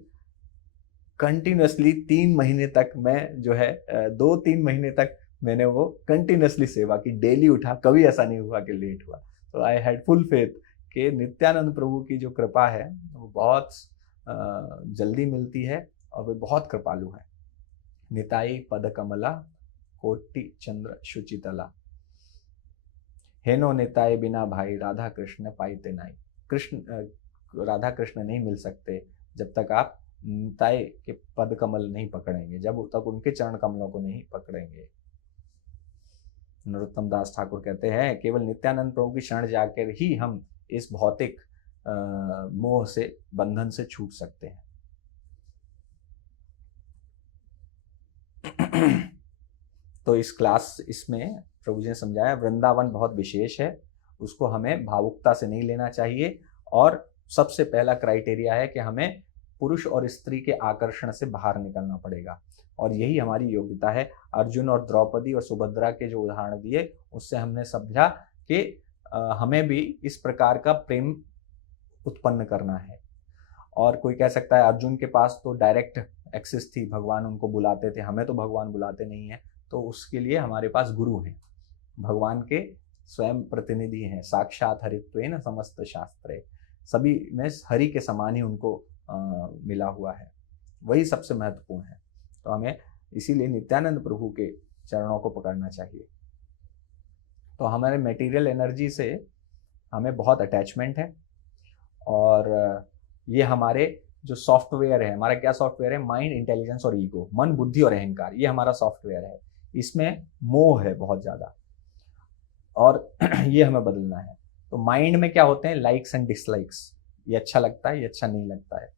कंटिन्यूसली 3 महीने तक मैं जो है 2-3 महीने तक मैंने वो कंटिन्यूसली सेवा की, डेली उठा, कभी ऐसा नहीं हुआ कि लेट हुआ। तो आई हैड फुल फेथ कि नित्यानंद प्रभु की जो कृपा है वो बहुत जल्दी मिलती है और वे बहुत कृपालु है। निताई पद कमला कोटि चंद्र शुचितला, हेनो निताई बिना भाई राधा कृष्ण पाइते नाई। राधा कृष्ण नहीं मिल सकते जब तक आप निताई के पद कमल नहीं पकड़ेंगे, जब तक उनके चरण कमलों को नहीं पकड़ेंगे। नरोत्तम दास ठाकुर कहते हैं केवल नित्यानंद प्रभु की शरण जाकर ही हम इस भौतिक मोह से, बंधन से छूट सकते हैं। तो इसमें प्रभु जी ने समझाया वृंदावन बहुत विशेष है, उसको हमें भावुकता से नहीं लेना चाहिए, और सबसे पहला क्राइटेरिया है कि हमें पुरुष और स्त्री के आकर्षण से बाहर निकलना पड़ेगा, और यही हमारी योग्यता है। अर्जुन और द्रौपदी और सुभद्रा के जो उदाहरण दिए उससे हमने समझा कि हमें भी इस प्रकार का प्रेम उत्पन्न करना है। और कोई कह सकता है अर्जुन के पास तो डायरेक्ट एक्सेस थी, भगवान उनको बुलाते थे, हमें तो भगवान बुलाते नहीं है। तो उसके लिए हमारे पास गुरु हैं, भगवान के स्वयं प्रतिनिधि हैं, साक्षात हरित्वेन समस्त शास्त्रे, सभी में हरि के समान ही उनको मिला हुआ है, वही सबसे महत्वपूर्ण है। तो हमें इसीलिए नित्यानंद प्रभु के चरणों को पकड़ना चाहिए। तो हमारे मटेरियल एनर्जी से हमें बहुत अटैचमेंट है, और ये हमारे जो सॉफ्टवेयर है, हमारा क्या सॉफ्टवेयर है, माइंड, इंटेलिजेंस और ईगो, मन, बुद्धि और अहंकार, ये हमारा सॉफ्टवेयर है। इसमें मोह है बहुत ज्यादा, और ये हमें बदलना है। तो माइंड में क्या होते हैं, लाइक्स एंड डिसलाइक्स, ये अच्छा लगता है, ये अच्छा नहीं लगता है।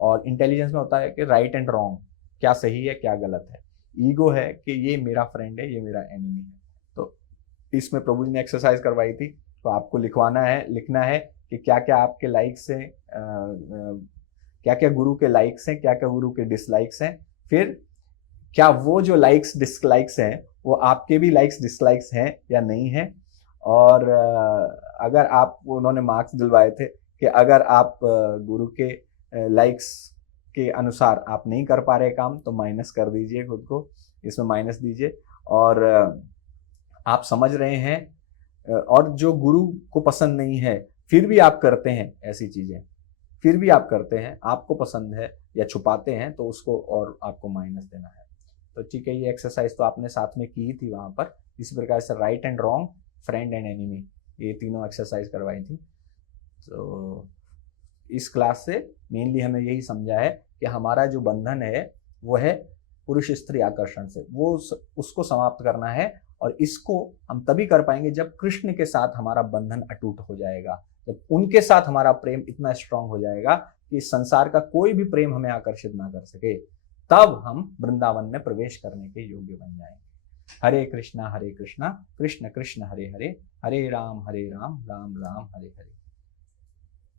और इंटेलिजेंस में होता है कि राइट एंड रॉन्ग, क्या सही है क्या गलत है। ईगो है कि ये मेरा फ्रेंड है, ये मेरा एनिमी है। तो इसमें प्रभु जी ने एक्सरसाइज करवाई थी, तो आपको लिखना है कि क्या क्या आपके लाइक्स हैं, क्या क्या गुरु के लाइक्स हैं, क्या क्या गुरु के डिसलाइक्स हैं, फिर क्या वो जो लाइक्स डिसलाइक्स हैं वो आपके भी लाइक्स डिसलाइक्स हैं या नहीं है। और अगर आप, उन्होंने मार्क्स दिलवाए थे कि अगर आप गुरु के लाइक्स के अनुसार आप नहीं कर पा रहे काम, तो माइनस कर दीजिए, खुद को इसमें माइनस दीजिए। और आप समझ रहे हैं, और जो गुरु को पसंद नहीं है फिर भी आप करते हैं ऐसी चीजें, फिर भी आप करते हैं, आपको पसंद है या छुपाते हैं, तो उसको और आपको माइनस देना है। तो ठीक है, ये एक्सरसाइज तो आपने साथ में की थी वहां पर। इसी प्रकार से right and wrong, friend and enemy, ये तीनों एक्सरसाइज करवाई थी। तो इस क्लास से मेनली हमें यही समझा है कि हमारा जो बंधन है वो है पुरुष स्त्री आकर्षण से, वो उसको समाप्त करना है। और इसको हम तभी कर पाएंगे जब कृष्ण के साथ हमारा बंधन अटूट हो जाएगा, जब उनके साथ हमारा प्रेम इतना स्ट्रांग हो जाएगा कि संसार का कोई भी प्रेम हमें आकर्षित ना कर सके, तब हम वृंदावन में प्रवेश करने के योग्य बन जाएंगे। हरे कृष्णा कृष्ण कृष्ण हरे हरे, हरे राम राम राम हरे हरे।